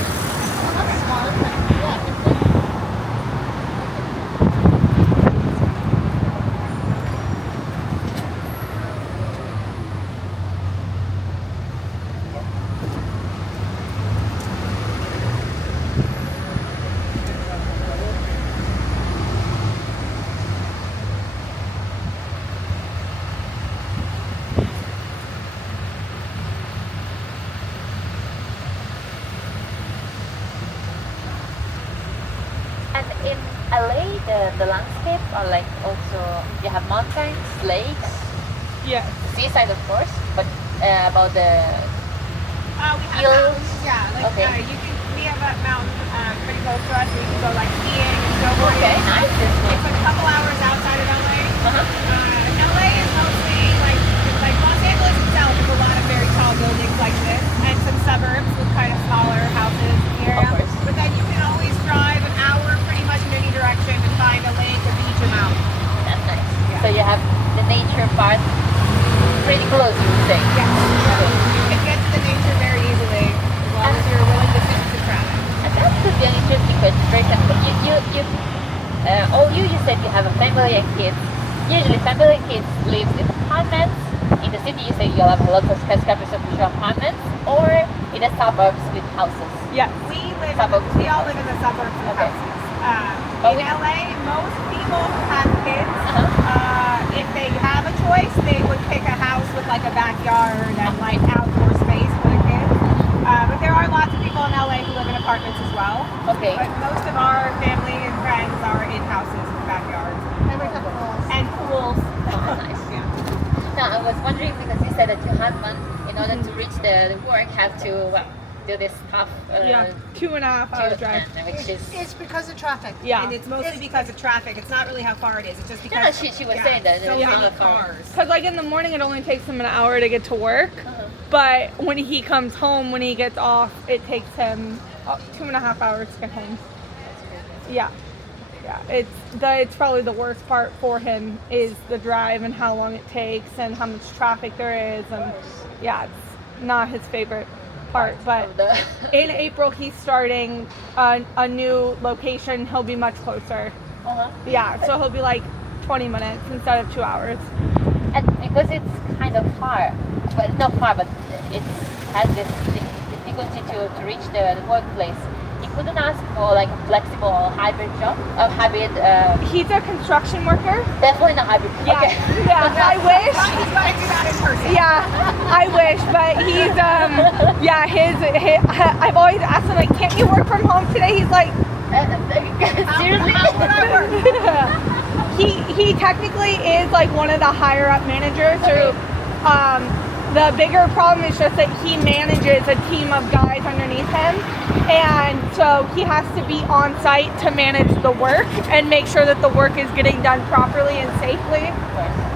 And in LA, the landscape are like also, you have mountains, lakes, Yeah. seaside of course, but about the We have hills. mountains, yeah. Like, Okay. we have a mountain pretty close to us. We can go like skiing and snowboarding. Okay, nice. It's a couple hours outside of LA. LA is mostly like Los Angeles itself is a lot of very tall buildings like this, and some suburbs with kind of smaller houses in the area. Of course. But then you can always drive an hour pretty much in any direction and find a lake, a beach, or mountain. That's nice. Yeah. So you have the nature part pretty close, you would say. Yeah. You can get to the nature very easily as long as you're willing to sit the traffic. And that could be an interesting question. For example, you said you have a family and kids. Usually family and kids live in apartments. In the city you say you have lots of skyscrapers of apartments, or in the suburbs with houses. Yes. Suburbs. We all live in the suburbs of Okay. houses. But In LA, most people who have kids, Uh-huh. if they have a choice, they would pick a house with like a backyard and like outdoor space for the kids. But there are lots of people in LA who live in apartments as well. Okay. But most of our family and friends are in houses with backyards And we have pools. and pools. Oh, nice. Yeah. Now I was wondering because you said that your husband, in order to reach the work, have to do this tough. 2.5 hour drive. Which is. It's because of traffic. Yeah. And it's mostly because of traffic. It's not really how far it is. It's just because Yeah, she was saying that so it's many not far. cars. Because like in the morning it only takes him an hour to get to work, but when he comes home, when he gets off, it takes him 2.5 hours to get home. Yeah, it's probably the worst part for him is the drive and how long it takes and how much traffic there is, and yeah, it's not his favorite part. But in April he's starting a new location. He'll be much closer. Yeah, so he'll be like 20 minutes instead of 2 hours. And because it's kind of far, well, not far, but it has this difficulty to reach the workplace. You couldn't ask for like a flexible hybrid job, He's a construction worker. definitely not hybrid. Yeah, Okay. yeah. I wish. He's got to do that in person. Yeah, I wish, but he's yeah. His I've always asked him like, can't you work from home today? He's like, Seriously? How would I work? he technically is like one of the higher up managers. So the bigger problem is just that he manages a team of guys underneath him, and so he has to be on site to manage the work and make sure that the work is getting done properly and safely.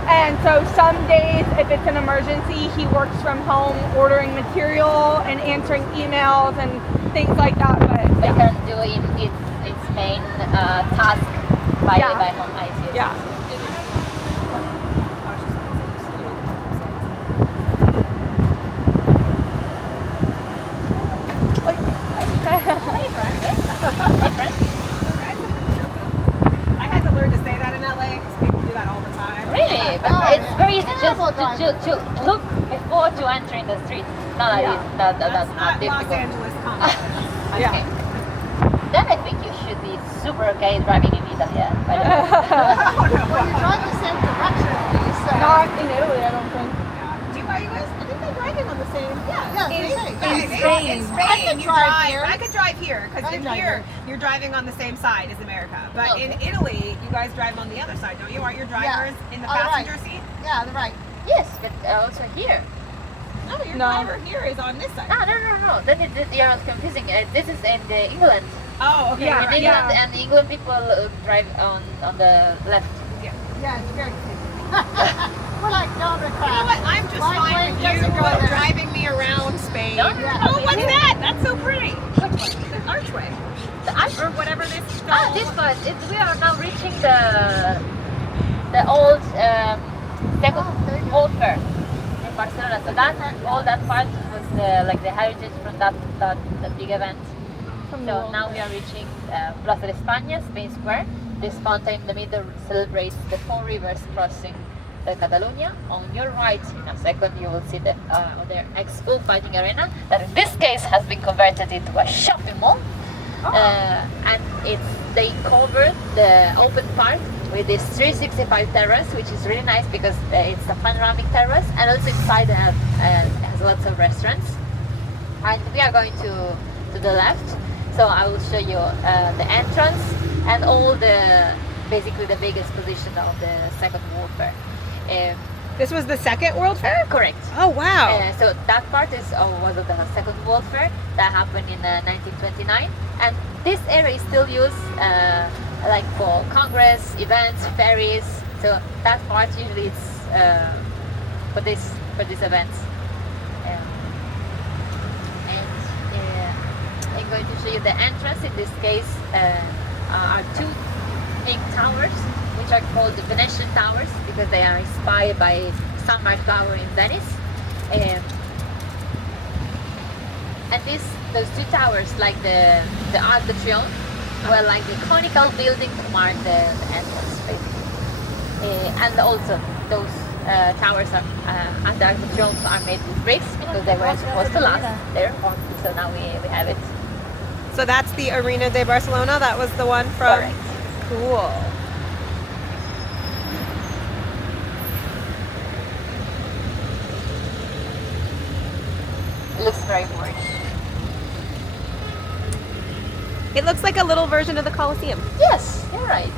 And so some days, if it's an emergency, he works from home ordering material and answering emails and things like that. But They can do its main task by home. I see. yeah. just Terrible to look before to entering the street. No, that's not difficult. Los Angeles common. Okay. Then I think you should be super okay driving in Italy. Yeah, by the way. Well, you drive the same direction at least. Not in Italy, I don't think. Are you guys? I think they're driving on the same. Yeah, In same. Spain. In In Spain. I could you drive here. I could drive here because I in drive here here. you're driving on the same side as America. But Okay. in Italy, you guys drive on the other side, don't you? Aren't your drivers in the On the right. passenger seat? Yeah, they're right. Yes, but also here. No, your No. driver here is on this side. No. Then you're confusing. This is in the England. Oh, okay. Yeah, In right. England, yeah. and England people drive on the left. Yeah, it's very confusing. We're like Democrats. You know what? I'm just My fine brain with doesn't you go there. driving me around Spain. No, Oh, what's that? That's so pretty. Which one? The archway. The arch- Or whatever this is. this part. We are now reaching the old second World Fair in Barcelona. So all that part was the heritage from that big event. So now we are reaching Plaza de España, Spain Square. This fountain in the middle celebrates the four rivers crossing the Catalonia. On your right, in a second, you will see the other ex-bullfighting arena that in this case has been converted into a shopping mall. And they covered the open part with this 365 terrace, which is really nice because it's a panoramic terrace, and also inside it has lots of restaurants. And we are going to the left, so I will show you the entrance and all basically the big exposition of the Second World Fair. This was the Second World Fair? Correct. Oh, wow. So that part was of the Second World Fair that happened in 1929, and this area is still used like for congress, events, ferries. So that part usually it's for these events. I'm going to show you the entrance. In this case, are two big towers, which are called the Venetian towers because they are inspired by San Marco Tower in Venice. And those two towers, like the Arc de Triomphe, were like the conical building to mark the entrance, basically. And also those towers at the Arc de Triomphe are made with bricks because they were supposed to last there. So now we have it. So that's the Arena de Barcelona. That was the one from. Correct. Cool. It looks very Moorish. It looks like a little version of the Colosseum. Yes, you're right.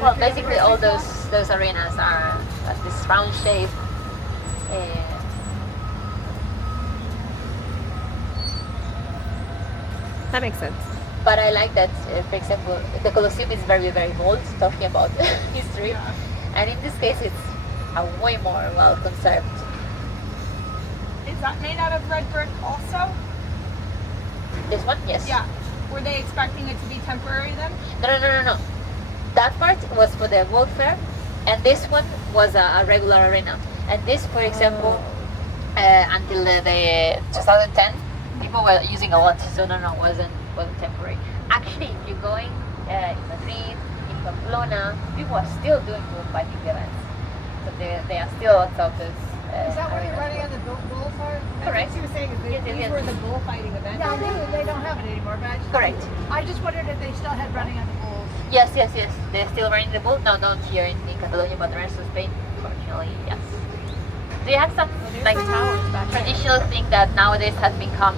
Well, basically all those arenas are at this round shape. That makes sense. But I like that, for example, the Colosseum is very, very old, talking about history. And in this case, it's way more well conserved. Is that made out of red brick also? This one, yes. Yeah. Were they expecting it to be temporary then? No. That part was for the World Fair, and this one was a regular arena. And this, for example, until the 2010, people were using a lot. So no, wasn't temporary. Actually, if you're going in Madrid, in Pamplona, people are still doing bullfighting events. So there are still lots of those. Is that where they're running on the bullfight? Correct. What you were saying is that Yes. these were the bullfighting events. Yeah, they don't have it anymore, but Correct. I just wondered if they still had running on the bulls. Yes. They're still running the bull. No, not here in Catalonia, but the rest of Spain, fortunately, yes. Do you have some like traditional thing that nowadays has become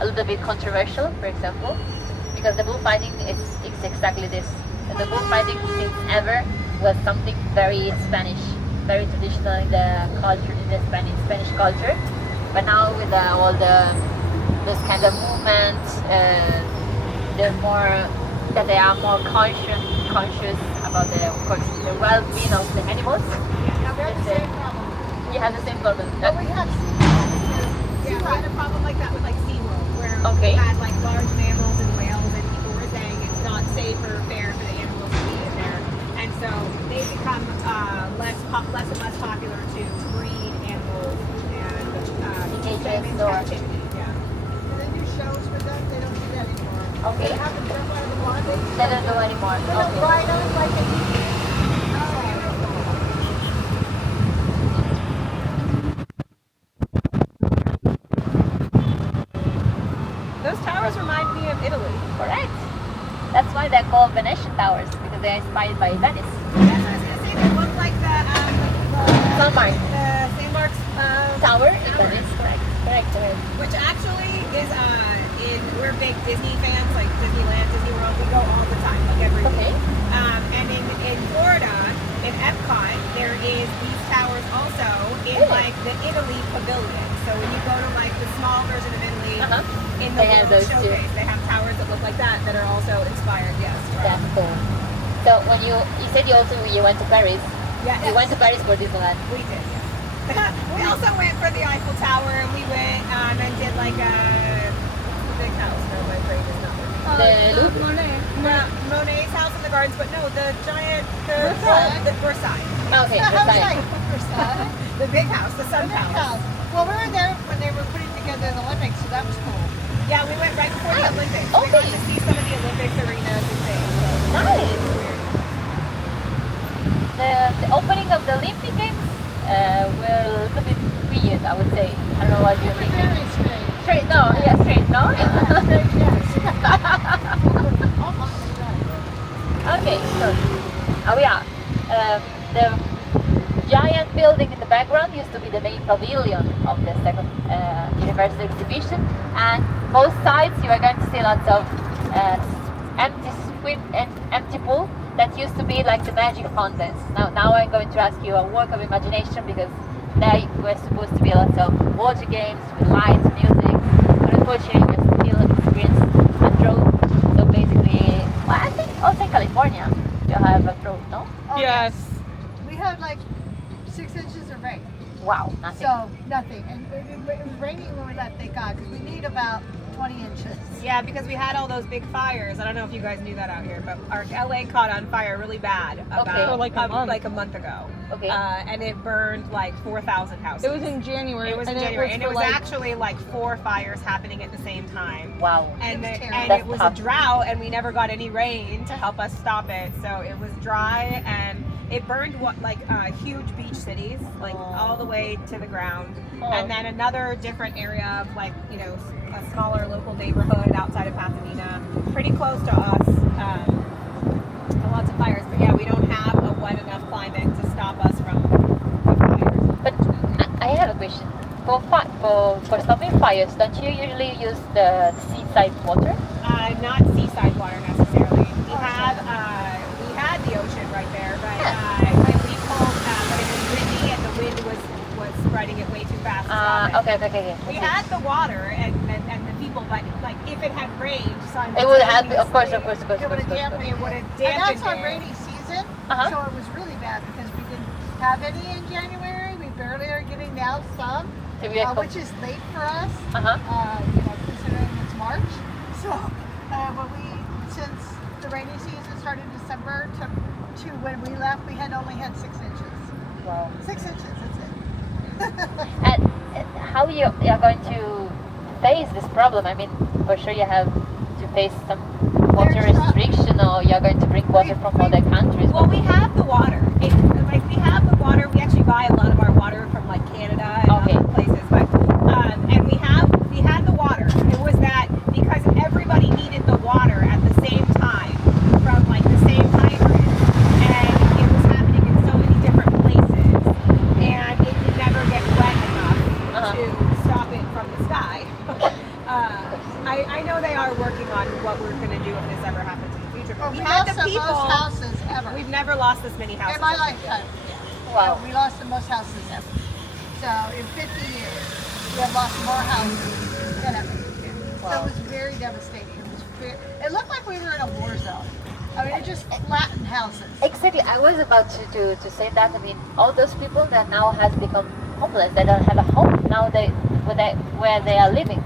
a little bit controversial, for example? Because the bullfighting is exactly this. The bullfighting since ever was something very Spanish, very traditional in the culture, in the Spanish culture. But now with all those kind of movements, they're more that they are more conscious about of course the well-being of the animals. Now they're the same problem. You have the same problem. But we have Yeah, we had a problem like that with like SeaWorld, where Okay. we had like large mammals and whales, and people were saying it's not safe or fair for the animals to be in there, and so they've become less and less popular to breed animals and keep them in Or- captivity. Yeah. Do they do shows for them? They don't do that anymore. Okay. They have them jump out of the water. They don't do anymore. They don't Okay. ride them like they used to. they're inspired by Venice. That's what I was gonna say. They look like the Sunmark St. Mark's Tower in Venice. Correct. which actually is we're big Disney fans, like Disneyland, Disney World. We go all the time, like every week. Okay. And in Florida, in Epcot, there is these towers also in Really? like the Italy Pavilion. So when you go to like the small version of Italy, Uh-huh. in the They have World those too. Showcase, they have towers that look like that are also inspired. Yes. That's cool. So when you said you went to Paris. Yeah. You went to Paris for Disneyland. We did. Yes. We also went for the Eiffel Tower, and we went and did like a big house. No, my brain is not working. The Louvre. Monet's house in the gardens, but no, the giant, Versailles. the Versailles, Okay, I was Versailles. like, Versailles. the big house, the Sun The big Palace. house. Well, we were there when they were putting together the Olympics, so that was cool. Yeah, we went right before the Ah, Olympics. We got okay. to see some of the Olympics arenas and things. So. Nice. The opening of the Olympic Games were a little bit weird, I would say. I don't know what you think. Very strange. Straight, no, yeah, straight, no? Okay, so we are. The giant building in the background used to be the main pavilion of the second Universal exhibition, and both sides you are going to see lots of empty pool that used to be like the magic fountains. Now I'm going to ask you a work of imagination, because there were supposed to be lots of water games with lights, music, but unfortunately we still experienced a drought. So basically, well, I think also in California you have a drought, no? Oh, Yes. We had like 6 inches of rain. Wow, nothing. So, nothing. And it was raining when we left, thank God, because we need about 20 inches. Yeah, because we had all those big fires. I don't know if you guys knew that out here, but our LA caught on fire really bad about For like a month. like a month ago. Okay. And it burned like 4,000 houses. It was in January. It was in and January, and it for, was like, actually like 4 fires happening at the same time. Wow. And, It was terrible. and That's it was tough. a drought, and we never got any rain to help us stop it. So it was dry, and it burned huge beach cities, like all the way to the ground. Oh. And then another different area of like, a smaller local neighborhood outside of Pasadena, pretty close to us. Lots of fires, but yeah, we don't have a wet enough climate to stop us from the fires. But I have a question. For stopping fires, don't you usually use the seaside water? Not seaside water necessarily. We had the ocean right there, but when we pulled, but it was windy and the wind was spreading it way too fast. to stop it. Okay. We had the water and the people, but like if it had rained, It would have, of course. it would have dampened And it. that's on rainy season, Uh-huh. so it was really bad because we didn't have any in January. We barely are getting now some, which is late for us. Considering it's March. So, but since the rainy season started December to when we left, we had only had 6 inches. Wow. 6 inches, that's it. And how you are going to face this problem? I mean, for sure you have to face some water There's not- restriction, or you're going to bring water from other countries. Well, we have the water. We have the water. We actually buy a lot of our water from like Canada and Okay. other places, but and we had the water. It was that because everybody needed the water at the same time from like the same hydrant, and it was happening in so many different places, and it could never get wet enough to stop it from the sky. I know they are working on what we're going to do if this ever happens in the future. But We we had lost the the people. most houses ever. We've never lost this many houses In my lifetime. Wow. We lost the most houses ever. So in 50 years, we have lost more houses than ever. So it was very devastating. It looked like we were in a war zone. I mean, it just flattened houses. Exactly. I was about to say that. I mean, all those people that now has become homeless, they don't have a home now. Where they are living.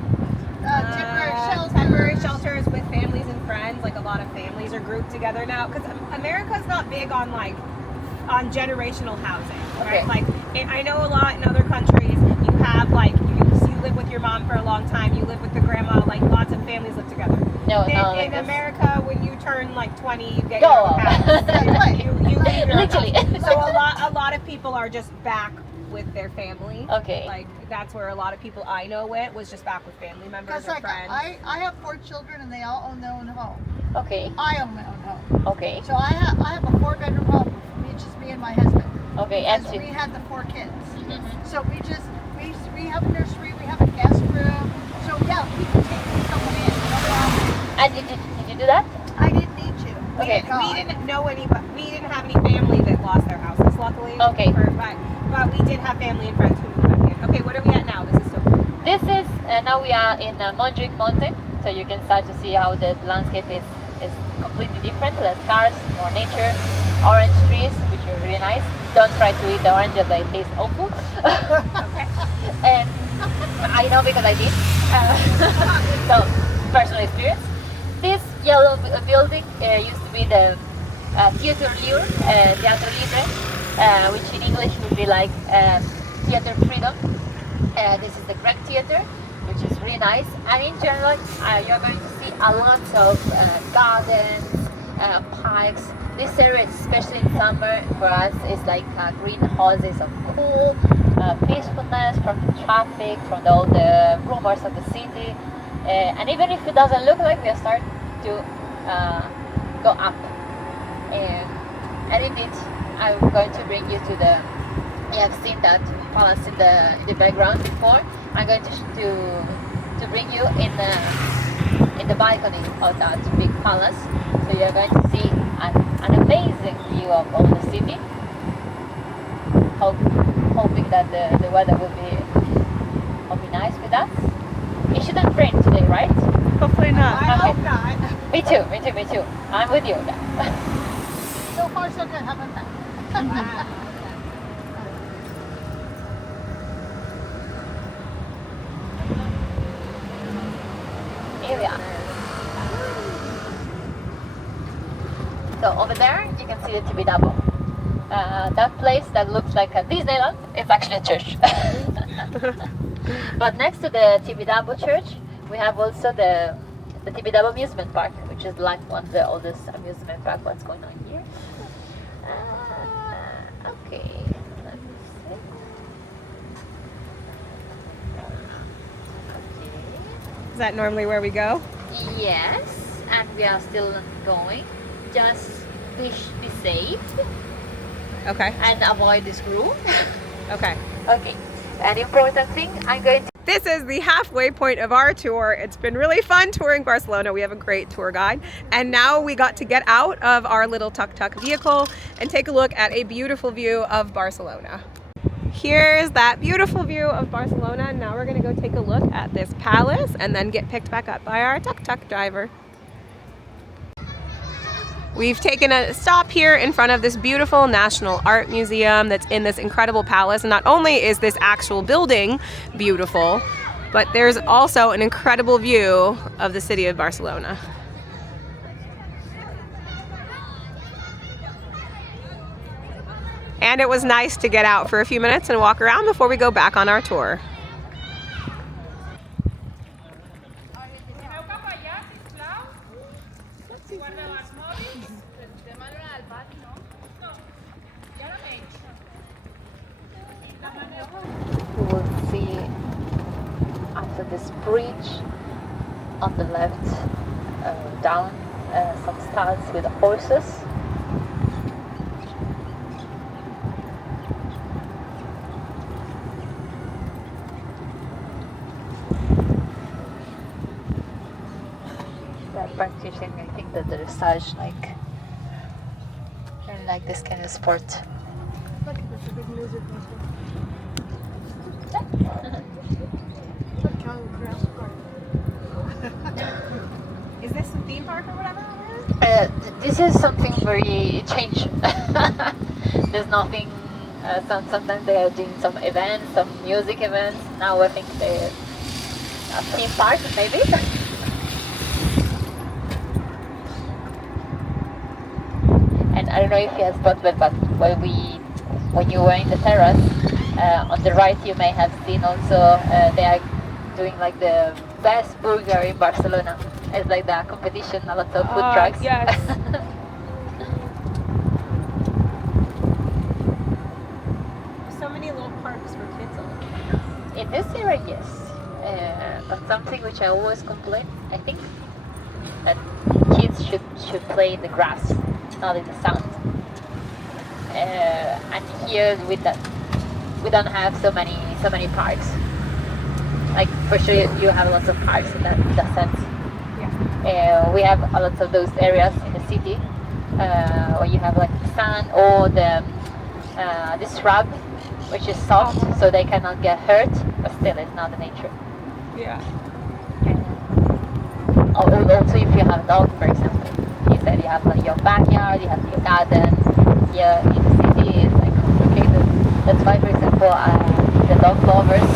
Temporary shelters with families and friends. Like a lot of families are grouped together now because America's not big on on generational housing, right? Okay. Like I know a lot in other countries. You have you live with your mom for a long time. You live with the grandma. Like lots of families live together. In America, when you turn like 20, you get Go. your own house. you leave your Literally. house. So a lot of people are just back with their family. Okay. Like that's where a lot of people I know went was just back with family members Because or like friends. I have 4 children and they all own their own home. Okay. I own my own home. Okay. So I have a 4-bedroom home. It's just me and my husband. Okay. Because we had the 4 kids. So we have a nursery. We have a guest room. So yeah, we can take someone in. No problem. And did you do that? I didn't need to. Okay. We didn't know anybody. We didn't have any family that lost their houses, luckily. Okay. But we did have family and friends who moved back in. Okay, what are we at now? This is so cool. This is now we are in Montjuic Mountain, so you can start to see how the landscape is completely different. Less cars, more nature, orange trees, which are really nice. Don't try to eat the oranges; they taste awful. Okay. And I know because I did. So personal experience. This yellow building used to be the Theatre Libre, which in English would be like Theatre Freedom. This is the Greek Theatre, which is really nice. And in general, you're going to see a lot of gardens, parks. This area, especially in summer, for us is like greenhouses of cool peacefulness from the traffic, from all the rumors of the city. And even if it doesn't look like, we are starting to go up. And indeed, I'm going to bring you to the. You have seen that palace in the background before. I'm going to bring you in the balcony of that big palace. So you're going to see an amazing view of all the city. Hoping that the weather will be nice with us. It shouldn't rain today, right? Hopefully not. I Okay. hope not. Me too. I'm with you. So far, so good. How about that? Here we are. So over there, you can see the Tibidabo. That place that looks like a Disneyland is actually a church. But next to the Tibidabo church, we have also the Tibidabo amusement park, which is like one of the oldest amusement park. What's going on here? Okay, let me see. Is that normally where we go? Yes, and we are still going. Just be safe Okay. and avoid this group. Okay. Okay, an important thing, I'm going to. This is the halfway point of our tour. It's been really fun touring Barcelona. We have a great tour guide. And now we got to get out of our little tuk-tuk vehicle and take a look at a beautiful view of Barcelona. Here's that beautiful view of Barcelona. Now we're gonna go take a look at this palace and then get picked back up by our tuk-tuk driver. We've taken a stop here in front of this beautiful National Art Museum that's in this incredible palace. And not only is this actual building beautiful, but there's also an incredible view of the city of Barcelona. And it was nice to get out for a few minutes and walk around before we go back on our tour. You will see after this bridge on the left down some stalls with horses. They're practicing, I think, the dressage, like this kind of sport. Look at this, a big lizard mushroom. Is this a theme park or whatever? This is something very changed. There's nothing. Sometimes they are doing some events, some music events. Now I think they're a theme park, maybe. And I don't know if you have spotted, but when you were in the terrace, on the right you may have seen also they are doing like the best burger in Barcelona. It's like the competition, a lot of food trucks. Yes. So many little parks for kids on. In this area, yes. But something which I always complain, I think, that kids should play in the grass, not in the sand. And here we don't have so many parks. Like for sure you have lots of parks in that sense. Yeah. We have a lot of those areas in the city where you have like the sand or the shrub, which is soft, so they cannot get hurt, but still it's not the nature. Yeah. Also, if you have a dog, for example, you said you have like your backyard, you have your garden. Here in the city, it's like complicated. That's why, for example, the dog lovers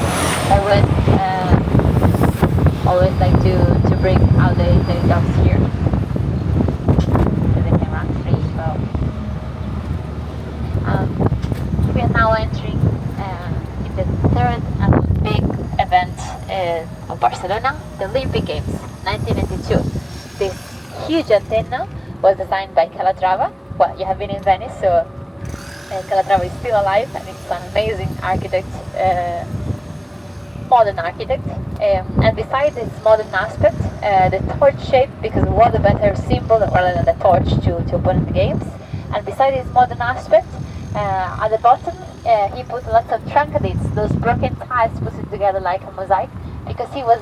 always like to bring out the dogs here, so they can run free. Well, we are now entering in the third and big event of Barcelona, the Olympic Games, 1992. This huge antenna was designed by Calatrava. Well, you have been in Venice, so Calatrava is still alive, and it's an amazing architect, modern architect. And besides its modern aspect, the torch shape, because what a better symbol rather than the torch to open the games. And besides its modern aspect, at the bottom he put lots of truncadates, those broken tiles put together like a mosaic, because he was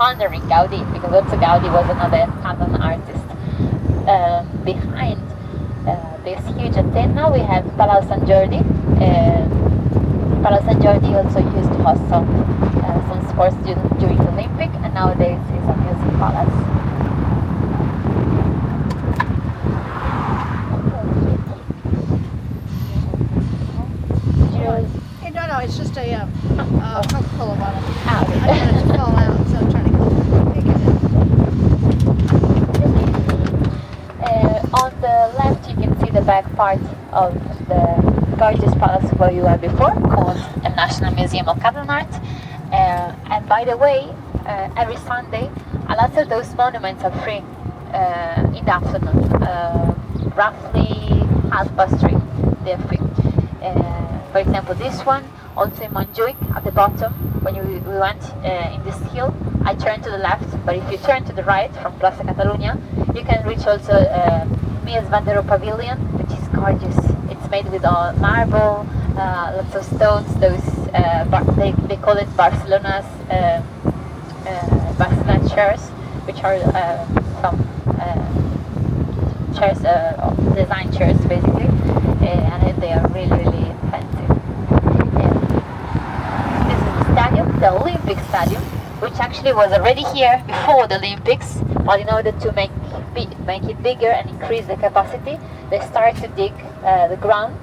honoring Gaudi, because also Gaudi was another Catalan artist. Behind this huge antenna we have Palau Sant Jordi. Palau Sant Jordi also used to host some sports during the Olympic, and nowadays is a music palace. Hey, no, it's just a Coca-Cola bottle. Ah, I wanted to fall out, so I'm trying to take it. On the left you can see the back part of the gorgeous palace where you were before, called the National Museum of Catalan Art. And by the way, every Sunday a lot of those monuments are free in the afternoon, roughly 3:30 they're free. For example, this one, also in Montjuic, at the bottom, when we went in this hill, I turned to the left, but if you turn to the right from Plaza Catalunya, you can reach also Mies van der Rohe Pavilion, which is gorgeous. It's made with marble, lots of stones, those, they call it Barcelona chairs, which are some chairs, design chairs basically, and they are really fancy. This is the stadium, the Olympic Stadium, which actually was already here before the Olympics, but in order to make it bigger and increase the capacity, they started to dig the ground,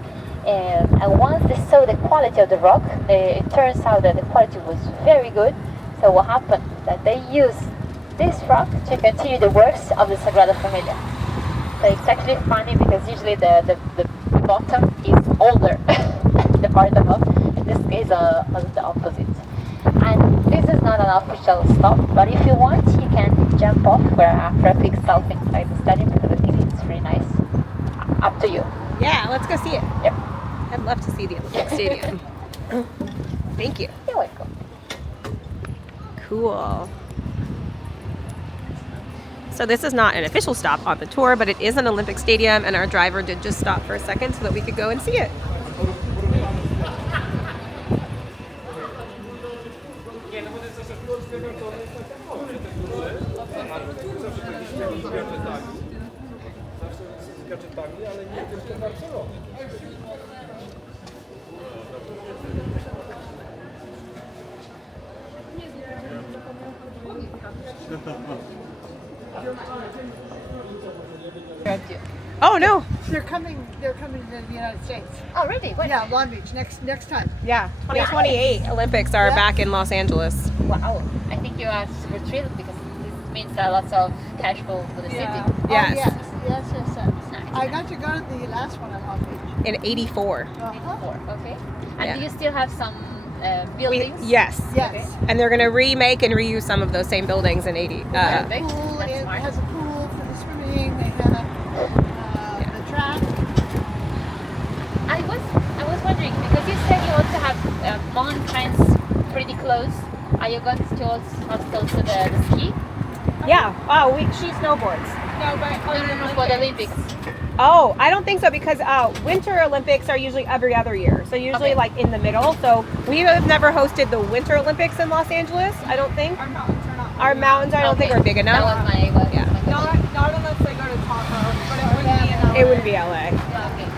and once they saw the quality of the rock, it turns out that the quality was very good. So what happened? That they used this rock to continue the works of the Sagrada Familia. So it's actually funny because usually the bottom is older, the part above. In this case, was the opposite. And this is not an official stop, but if you want, you can jump off for a quick selfie inside the stadium, because I think it's really nice. Up to you. Yeah, let's go see it. Yep. I'd love to see the Olympic Stadium. Thank you. You're welcome. Cool. So this is not an official stop on the tour, but it is an Olympic Stadium, and our driver did just stop for a second so that we could go and see it. Oh no! They're coming to the United States. Oh, really? When? Yeah, Long Beach next time. Yeah, 2028 Olympics are back in Los Angeles. Wow. I think you are super thrilled because this means there are lots of cash flow for the city. Yes. Oh, yes. Nice. I got to go to the last one at Long Beach. In 84. Okay. And Yeah. do you still have some buildings? Yes. Yes. Okay. And they're going to remake and reuse some of those same buildings in 80. Perfect. Pool, That's it smart. has a pool for the swimming. They have the track. I was wondering, because you said you also have mountains pretty close. Are you going to also the ski? Yeah. Oh, she snowboards. No, but No, for the Olympics. Oh, I don't think so because Winter Olympics are usually every other year. So usually Okay. like in the middle. So we have never hosted the Winter Olympics in Los Angeles, I don't think. our mountains are not. Our mountains I don't think are big That enough. was my question. Not unless they go to Tahoe, but it wouldn't be in LA. It wouldn't be LA. Okay.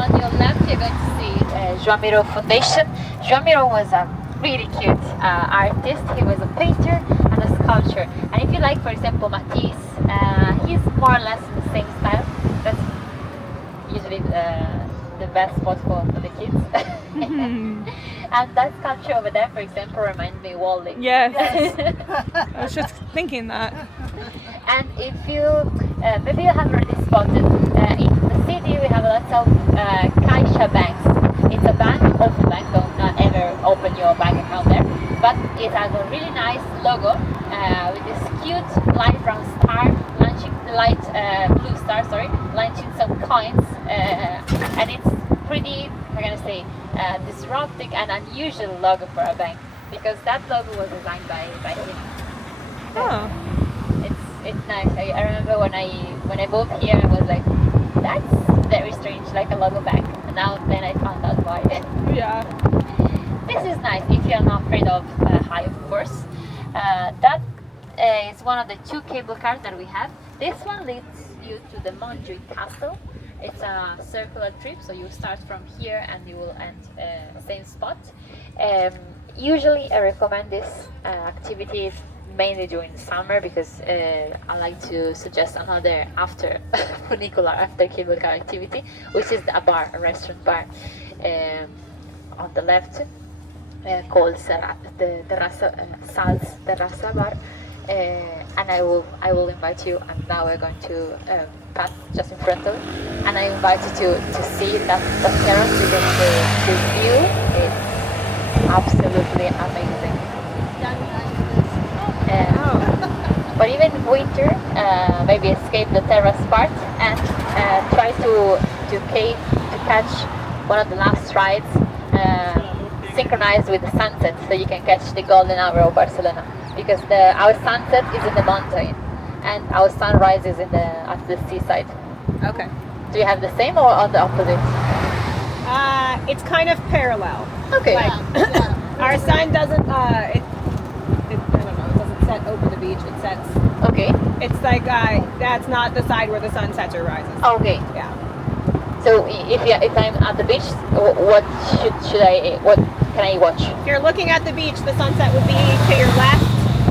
On your left, you're going to see Joan Miró Foundation. Joan Miró was a really cute artist. He was a painter and a sculptor. And if you like, for example, Matisse, he's more or less in the same style. That's usually the best spot for the kids. And that sculpture over there, for example, reminds me of Wally. Yes. I was just thinking that. And if you, maybe you have already spotted, in the city we have lots of Caixa banks. It's a bank, open bank, don't not ever open your bank account there. But it has a really nice logo with this cute light brown star, blue star, launching some coins. And it's pretty, I'm gonna say, disruptive and unusual logo for a bank. Because that logo was designed by him. Oh. It's nice. I remember when I moved here, I was like, that's very strange, like a logo bank. And now then I found out why. Yeah. This is nice if you're not afraid of height, of course. That is one of the 2 cable cars that we have. This one leads you to the Montjuic Castle. It's a circular trip, so you start from here and you will end same spot. Usually I recommend this activity mainly during the summer because I like to suggest another after funicular, after cable car activity, which is a bar, a restaurant bar on the left called the Sal's Terraza Bar. And I will invite you, and now we're going to pass just in front of it, and I invite you to see that terrace because the view is absolutely amazing. But even in winter, maybe escape the terrace part and try to catch one of the last rides synchronized with the sunset, so you can catch the golden hour of Barcelona. Because our sunset is in the mountain and our sunrise is at the seaside. Okay. Do you have the same or on the opposite? It's kind of parallel. Okay. Like, our sign doesn't I don't know, it doesn't set over the beach, it sets, Okay. it's like, that's not the side where the sun sets or rises. Okay. Yeah. So if I'm at the beach, what can I watch? If you're looking at the beach, the sunset would be to your left.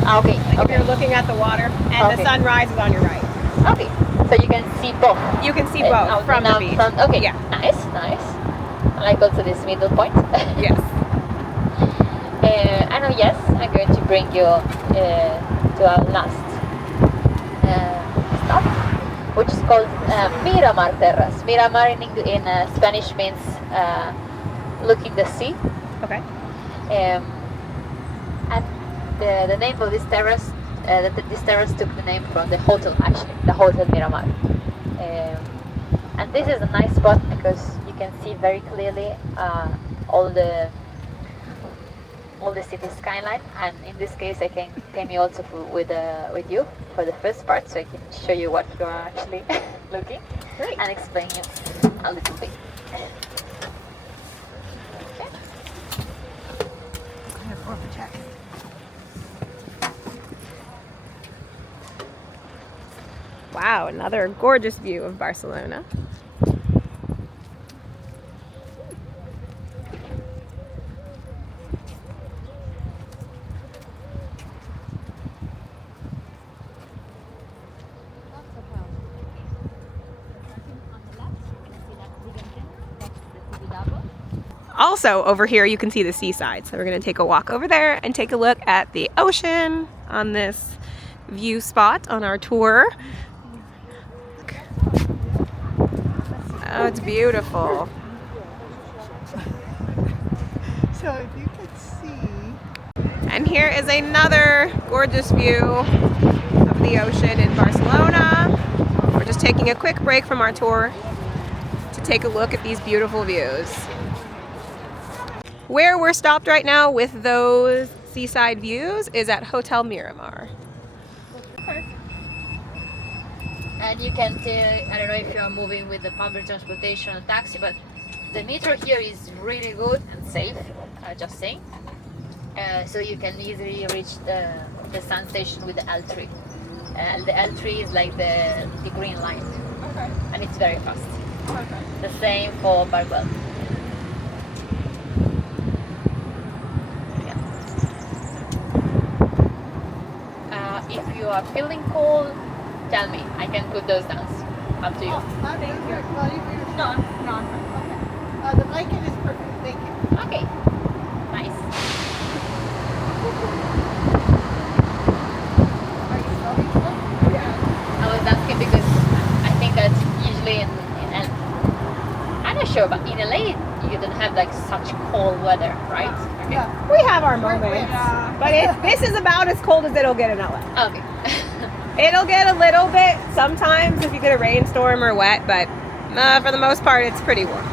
Okay. If you're looking at the water, and the sunrise is on your right. Okay. So you can see both. You can see both from the beach. Okay. Yeah. Nice. I like also this middle point. Yes. I know. Yes, I'm going to bring you to our last stop, which is called Miramar Terrace. Miramar in Spanish means looking the sea. Okay. And the name of this terrace, this terrace took the name from the hotel, actually, the Hotel Miramar. And this is a nice spot because you can see very clearly all the city skyline. And in this case, I can came here also with you for the first part, so I can show you what you are actually looking and explain you a little bit. Okay. I have more jacket. Wow, another gorgeous view of Barcelona. Also, over here you can see the seaside. So we're going to take a walk over there and take a look at the ocean on this view spot on our tour. Oh, it's beautiful. So if you could see. And here is another gorgeous view of the ocean in Barcelona. We're just taking a quick break from our tour to take a look at these beautiful views. Where we're stopped right now with those seaside views is at Hotel Miramar. And you can take, I don't know if you are moving with the public transportation or taxi, but the metro here is really good and safe, just saying. So you can easily reach the sun station with the L3. The L3 is like the green line. Okay. And it's very fast. Okay. The same for Barri Gòtic. If you are feeling cold, tell me. I can put those down. Up to you. Thank you. Well, you're No, sure? no. Okay. The blanket is perfect. Thank you. Okay. Nice. Are you smoking still? Yeah. I was asking because I think that usually in I'm not sure, but in LA you don't have like such cold weather, right? Okay. Yeah. We have our moments, Yeah. but this is about as cold as it'll get in LA. Okay. It'll get a little bit sometimes if you get a rainstorm or wet, but for the most part, it's pretty warm.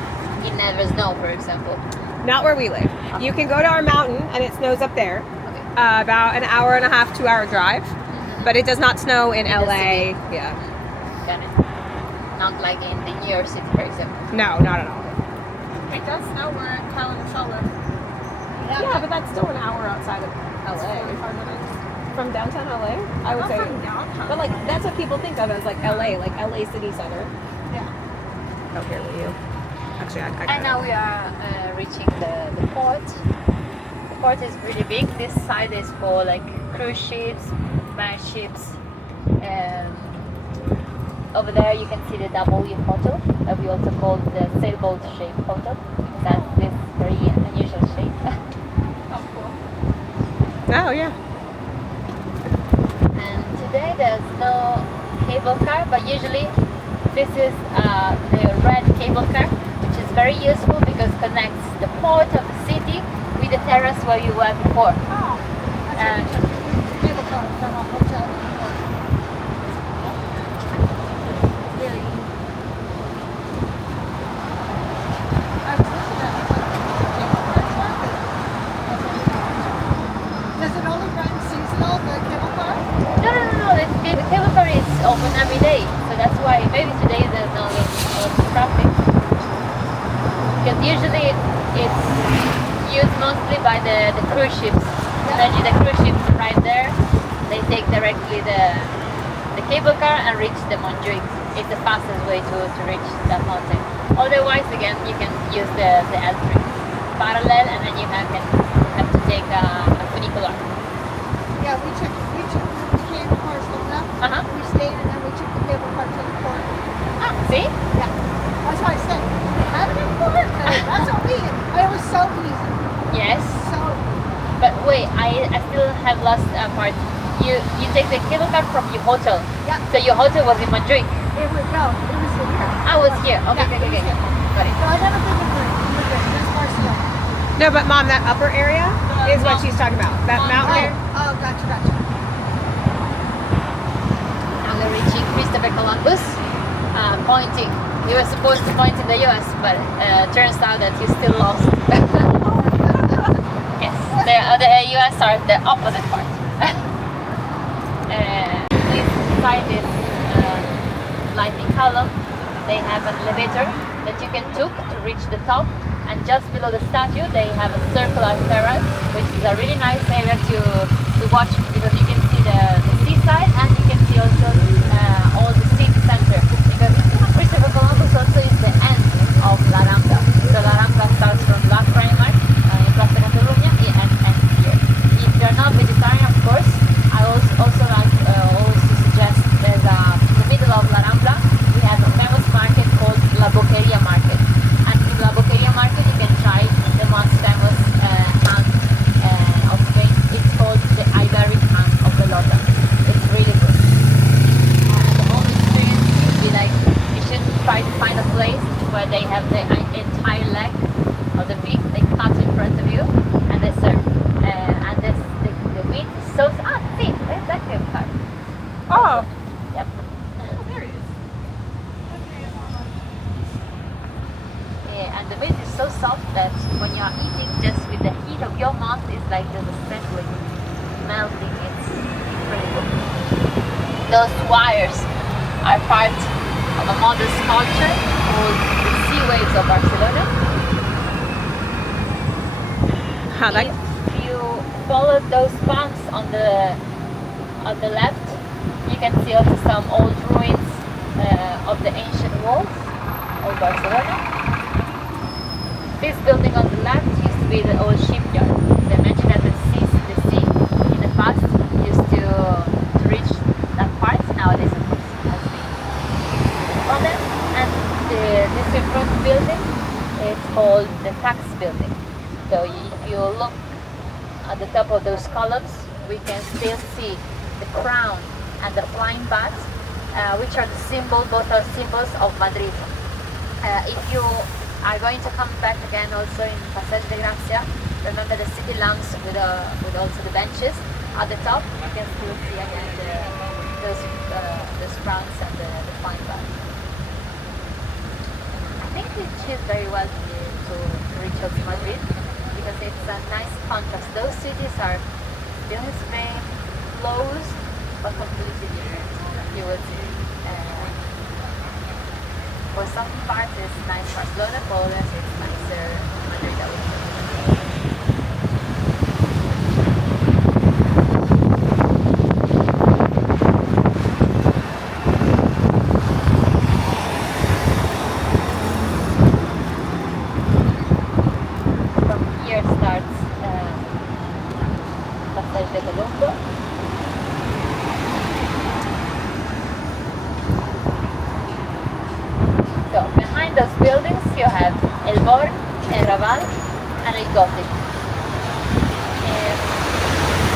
It never snow, for example. Not where we live. You can go to our mountain and it snows up there. Okay. About an hour and a half, 2 hour drive. But it does not snow in In the LA. city. Yeah. Got it. Not like in the New York City, for example. No, not at all. It does snow where Kalamazoo. Yeah, but that's still an hour outside of LA. 45 minutes. From downtown LA, I would Not say. from downtown. But like that's what people think of as like LA city center. Yeah. Oh, here with you. Actually, I got And it. now we are reaching the port. The port is really big. This side is for like cruise ships, maritime ships. Over there you can see the W hotel that we also call the sailboat shape hotel. That's this very unusual shape. Oh, cool. Oh yeah. And today there's no cable car, but usually this is the red cable car, which is very useful because connects the port of the city with the terrace where you were before. Oh, And that's what cable car from a hotel. Very. I was looking at cable car. Does it only run seasonal, the cable car? no, the cable car is open every day, so that's why maybe today there's no traffic. Because usually it's used mostly by the cruise ships. Imagine the cruise ships right there. They take directly the cable car and reach the Montjuic. It's the fastest way to reach that mountain. Otherwise, again, you can use the L3 parallel, and then you have to take a funicular. Yeah, we came to Barcelona. Uh-huh. We stayed and then we took the cable car to the port. Ah, see? Yeah. That's why I said, they have it in port? That's what we, it was so easy. Yes. So, But wait, I still have lost a part. You take the cable car from your hotel. yeah, So your hotel was in Montjuic. it was, no, it was in here. I was here. Okay, Yeah, okay, it was okay. here. Got it. So I never been to Madrid, just Barcelona. No, but mom, that upper area is what she's talking about. That mountain area. Oh, gotcha. Now we're reaching Christopher Columbus, pointing. He was supposed to point in the US, but turns out that he's still lost. Yes, the US are the opposite part. Inside this lightning column, they have an elevator that you can take to reach the top. And just below the statue, they have a circular terrace, which is a really nice area to watch because you can see the seaside and you can see also all the city center. Because Christopher Columbus also is the end of La Rambla. So La Rambla starts from La Primark in Plaza Catalunya and ends here. If you're not vegetarian, of course, I also like always to suggest there's in the middle of La Rambla we have a famous market called La Boqueria Market. And in La Boqueria Market you can try the most famous ham of Spain. It's called the Iberic ham of the Lota. It's really good. And the whole experience would be like you should try to find a place where they have the entire leg of the pig they cut in front of you and they serve. And the meat is so see, there's that cable car. Oh. Yep. There he is. Yeah, and the meat is so soft that when you are eating, just with the heat of your mouth, it's like there's a scent when melting. It's incredible. Those wires are part of a modern sculpture called the Sea Waves of Barcelona. If you follow those palms on the left, you can see also some old ruins of the ancient walls of Barcelona. This building on the left used to be the old shipyard. They mentioned that the sea in the past used to reach that part. Nowadays, of course, has been modern. And this in front building is called the tax building. So if you look at the top of those columns, we can still see the crown and the flying bats, which are the symbol, both are symbols of Madrid. If you are going to come back again also in Passeig de Gràcia, remember the city lamps with also the benches at the top. You can still see again those crowns and the flying bats. I think we choose very well to reach out to Madrid, because it's a nice contrast. Those cities are still in Spain, close, but completely different. You would see. For some parts it's nice Barcelona, for others it's nicer Madrid, I would say. And El Gothic.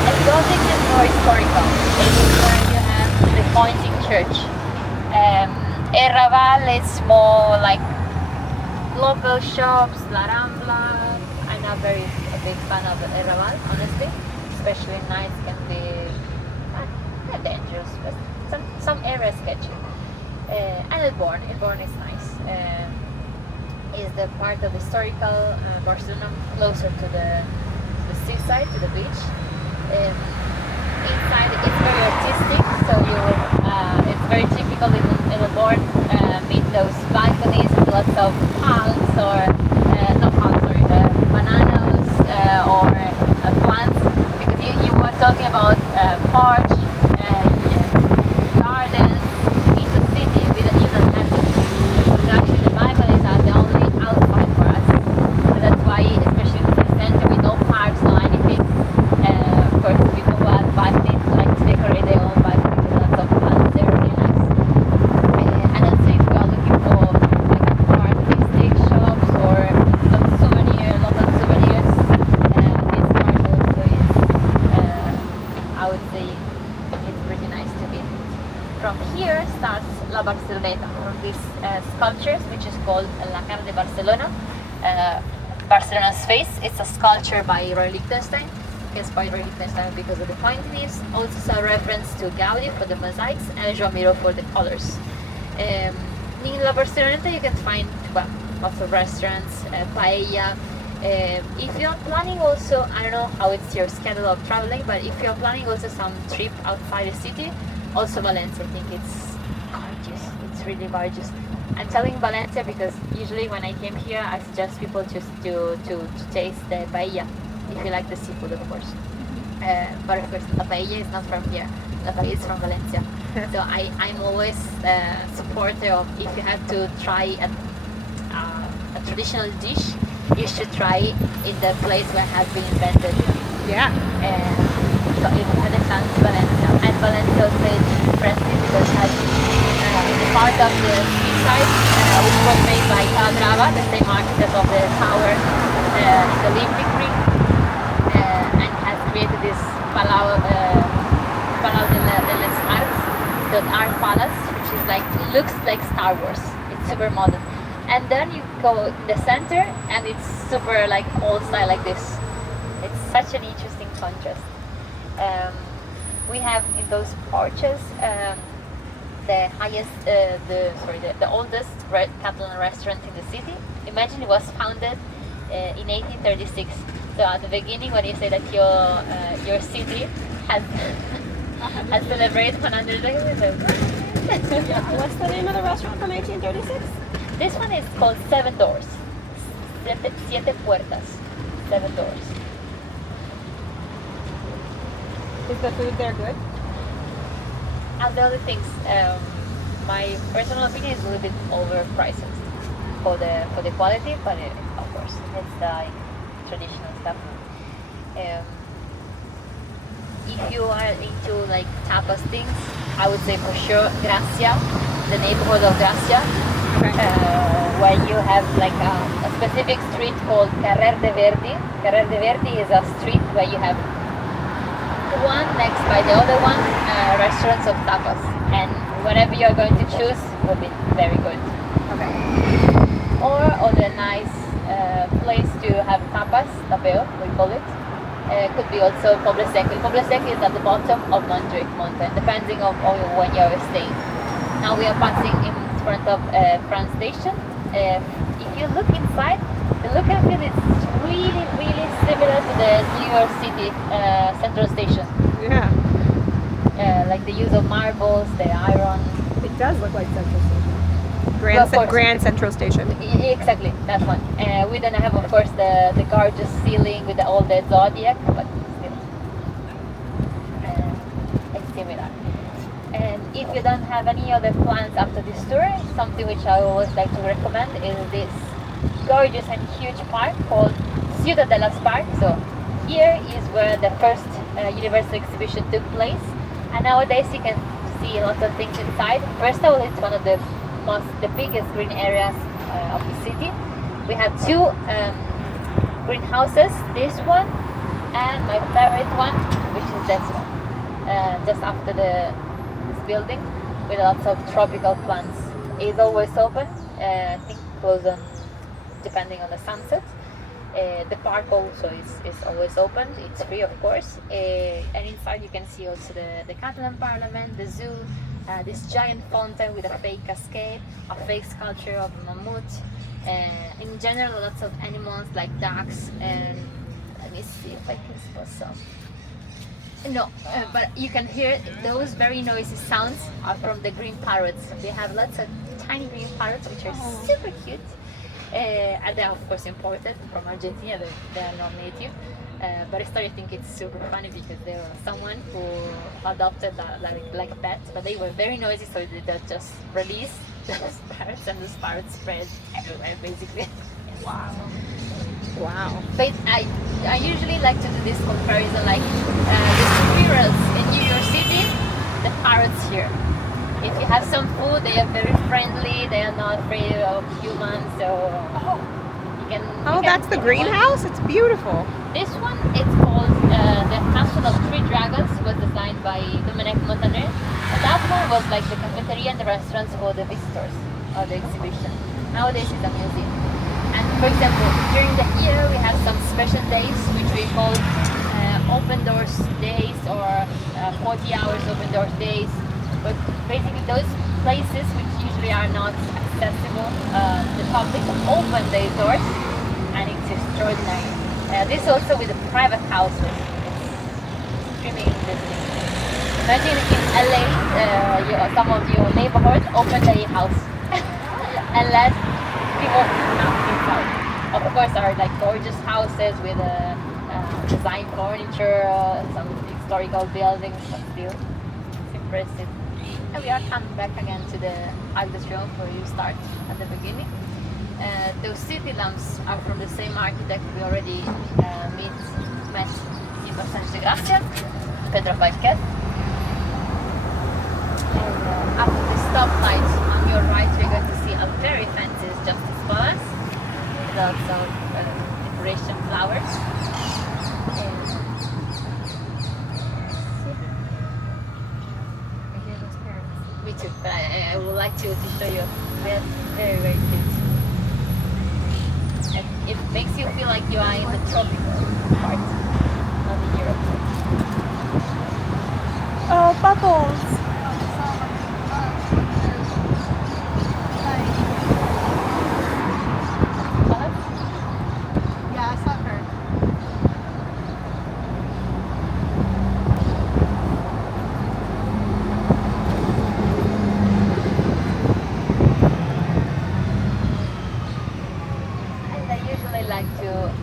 El Gothic is more historical. It's where you have the pointing church. El Raval is more like local shops, La Rambla. I'm not a big fan of El Raval, honestly. Especially nights can be not dangerous, but some areas sketchy. And El Born is nice. Is the part of historical Barcelona closer to the seaside, to the beach. Inside it's very artistic, so it's very typical in the board, meet those balconies with lots of palms or not palms, sorry, bananas or plants, because you were talking about parks, gardens in the city. You don't have to. Actually, the balconies are the only outside for us. So that's why, especially in the center, with no parks, no anything. Of course, people who have balconies like to decorate their own balcony with lots of plants. They're really nice. And then say if you are looking for like more artistic shops or some local souvenirs, this part also is, I would say, it's pretty nice to visit. From here starts La Barceloneta, from these sculptures, which is called La Cara de Barcelona, Barcelona's face. It's a sculpture by Roy Lichtenstein. It's by Roy Lichtenstein because of the point leaves. Also a reference to Gaudi for the mosaics and Joan Miró for the colors. In La Barceloneta you can find lots of restaurants, paella. If you're planning also, I don't know how it's your schedule of traveling, but if you're planning also some trip outside the city, also Valencia, I think it's gorgeous. It's really gorgeous. I'm telling Valencia because usually when I came here, I suggest people just to taste the paella, if you like the seafood, of course. But of course, the paella is not from here. The paella is from Valencia. So I'm always a supporter of, if you have to try a traditional dish, you should try in the place where it has been invented. Yeah. So if you had a chance, Valencia. And Valencia also is interesting because it has the part of the seaside, which was made by Calatrava, the same architect of the tower in the Olympic Ring, and has created this Palau de les Arts, the Art Palace, which is like, looks like Star Wars. It's super modern. And then you go in the center and it's super like old style like this. It's such an interesting contrast. We have in those porches the highest, the oldest Catalan restaurant in the city. Imagine it was founded in 1836. So at the beginning, when you say that your city has celebrated 100 years, What's the name of the restaurant from 1836? This one is called Seven Doors. Siete puertas. 7 doors. Is the food there good? And the other things, my personal opinion is a little bit overpriced for the quality, but of course it's the traditional stuff. If you are into like tapas things, I would say for sure Gracia, the neighborhood of Gracia, where you have like a specific street called Carrer de Verdi. Carrer de Verdi is a street where you have one next by the other one restaurants of tapas, and whatever you're going to choose will be very good. Okay. Or other nice place to have tapas, tapeo we call it. Could be also Poble Sec. Poble Sec is at the bottom of Montjuic mountain, depending on when you're staying. Now we are passing in front of France Station. If you look inside, the look and feel is really, really similar to the New York City Central Station. Yeah. Like the use of marbles, the iron. It does look like Central Station. Well, Grand Central Station. Exactly, that one. We don't have, of course, the gorgeous ceiling with all the zodiac, but still, it's similar. And if you don't have any other plans after this tour, something which I always like to recommend is this gorgeous and huge park called Ciudad de las Park. So here is where the first Universal exhibition took place, and nowadays you can see lots of things inside. First of all, it's one of the biggest green areas of the city. We have 2 greenhouses, this one and my favorite one, which is this one, just after this building, with lots of tropical plants. It's always open, I think closed on depending on the sunset. The park also is always open. It's free, of course, and inside you can see also the Catalan Parliament, the zoo, this giant fountain with a fake cascade, a fake sculpture of a mammoth, in general lots of animals like ducks, and let me see if I can spot some. No, but you can hear those very noisy sounds are from the green parrots. They have lots of tiny green parrots which are super cute. And they are of course imported from Argentina, they are not native. But I started thinking it's super funny because there was someone who adopted like a pet, but they were very noisy, so they just released those parrots, and those parrots spread everywhere basically. Wow. But I usually like to do this comparison, like the squirrels in New York City, the parrots here. If you have some food, they are very friendly, they are not afraid of humans, so That's the greenhouse? It's beautiful. This one, it's called the Castle of Three Dragons, was designed by Dominique Montaner. And that one was like the cafeteria and the restaurants for the visitors of the exhibition. Nowadays it's a museum. And for example, during the year we have some special days which we call open doors days, or 40 hours open doors days. But basically those places which usually are not accessible to the public open their doors, and it's extraordinary. This also with the private houses. It's extremely interesting. Imagine in LA, some of your neighborhood open their house and let people come inside. Of course, there are like gorgeous houses with design furniture, some historical buildings, but still, it's impressive. And we are coming back again to the Arc de Triomphe where you start at the beginning. Those city lamps are from the same architect we already met in Passeig de Gràcia, Pedro Paquet. And after the stoplight on your right, you're going to see a very fancy Justice Palace with lots of decoration flowers. Me too, but I would like to show you. They're very, very cute. And it makes you feel like you are in the tropical part of Europe. Oh, bubbles! Yeah, I saw her.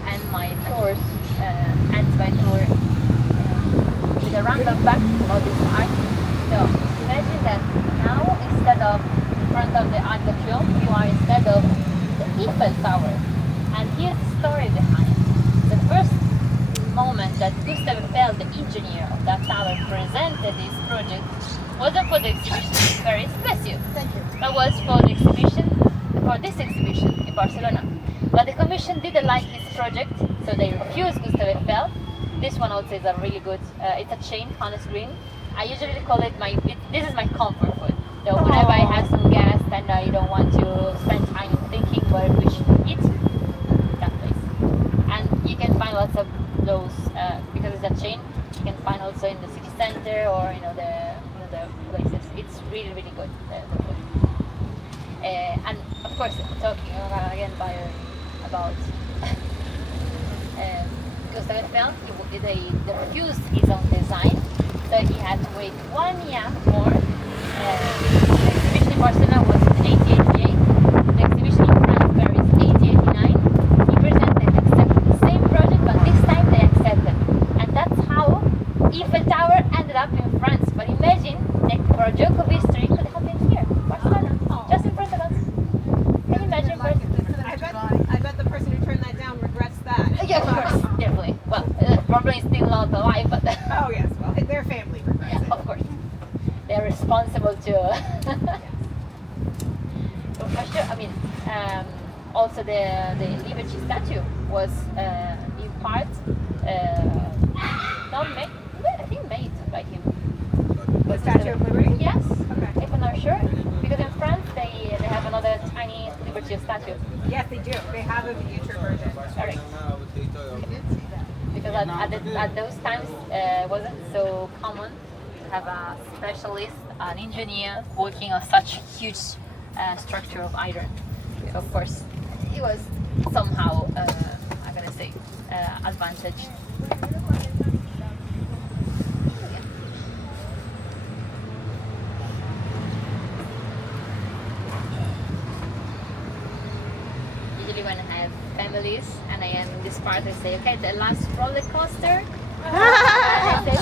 end my tours, ends my tour with a random fact about this art. So imagine that now instead of in front of the Arc de Triomphe, you are instead of the Eiffel Tower. And here's the story behind it. The first moment that Gustave Eiffel, the engineer of that tower, presented his project wasn't for the exhibition in Paris, bless you. Thank you. That was for the exhibition, for this exhibition in Barcelona. But the commission didn't like his project, so they refused Gustave Eiffel. This one also is a really good, it's a chain, honest green. I usually call it this is my comfort food. So whenever I have some guests and I don't want to spend time thinking where we should eat, that place. And you can find lots of those, because it's a chain, you can find also in the city center or the places. It's really, really good, the food. And of course, talking again about Gustave Eiffel, they refused his own design, so he had to wait 1 year more. The exhibition in Barcelona was in 1888, the exhibition in France, Paris, 1889. He presented exactly the same project, but this time they accepted. And that's how Eiffel Tower ended up in France. But imagine that for a joke of history could happen here, Barcelona, just in front of us. Can you imagine? I bet the person who turned that down regrets that. Yeah, of course, definitely. Well, probably still not alive, but Oh yes, well, their family regrets it. of course, they're responsible to. So for sure, I mean, also the Liberty statue was in part not made, I think made by him. The Statue of Liberty? Yes. Okay. If I'm not sure, because in France they have another tiny Liberty statue. Yes, they do. They have a miniature version. Correct. Because at those times it wasn't so common to have a specialist, an engineer working on such huge structure of iron. So of course, it was somehow, I'm gonna say, advantaged. Usually when I have families and I am in this part, I say, okay, the last roller coaster. And I say,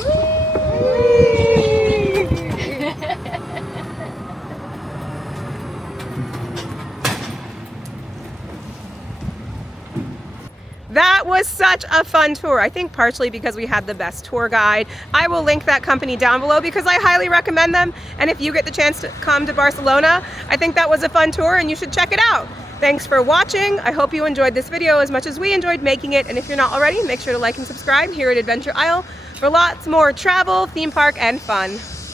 That was such a fun tour. I think partially because we had the best tour guide. I will link that company down below because I highly recommend them. And if you get the chance to come to Barcelona, I think that was a fun tour and you should check it out. Thanks for watching. I hope you enjoyed this video as much as we enjoyed making it. And if you're not already, make sure to like and subscribe here at Adventure Isle for lots more travel, theme park, and fun.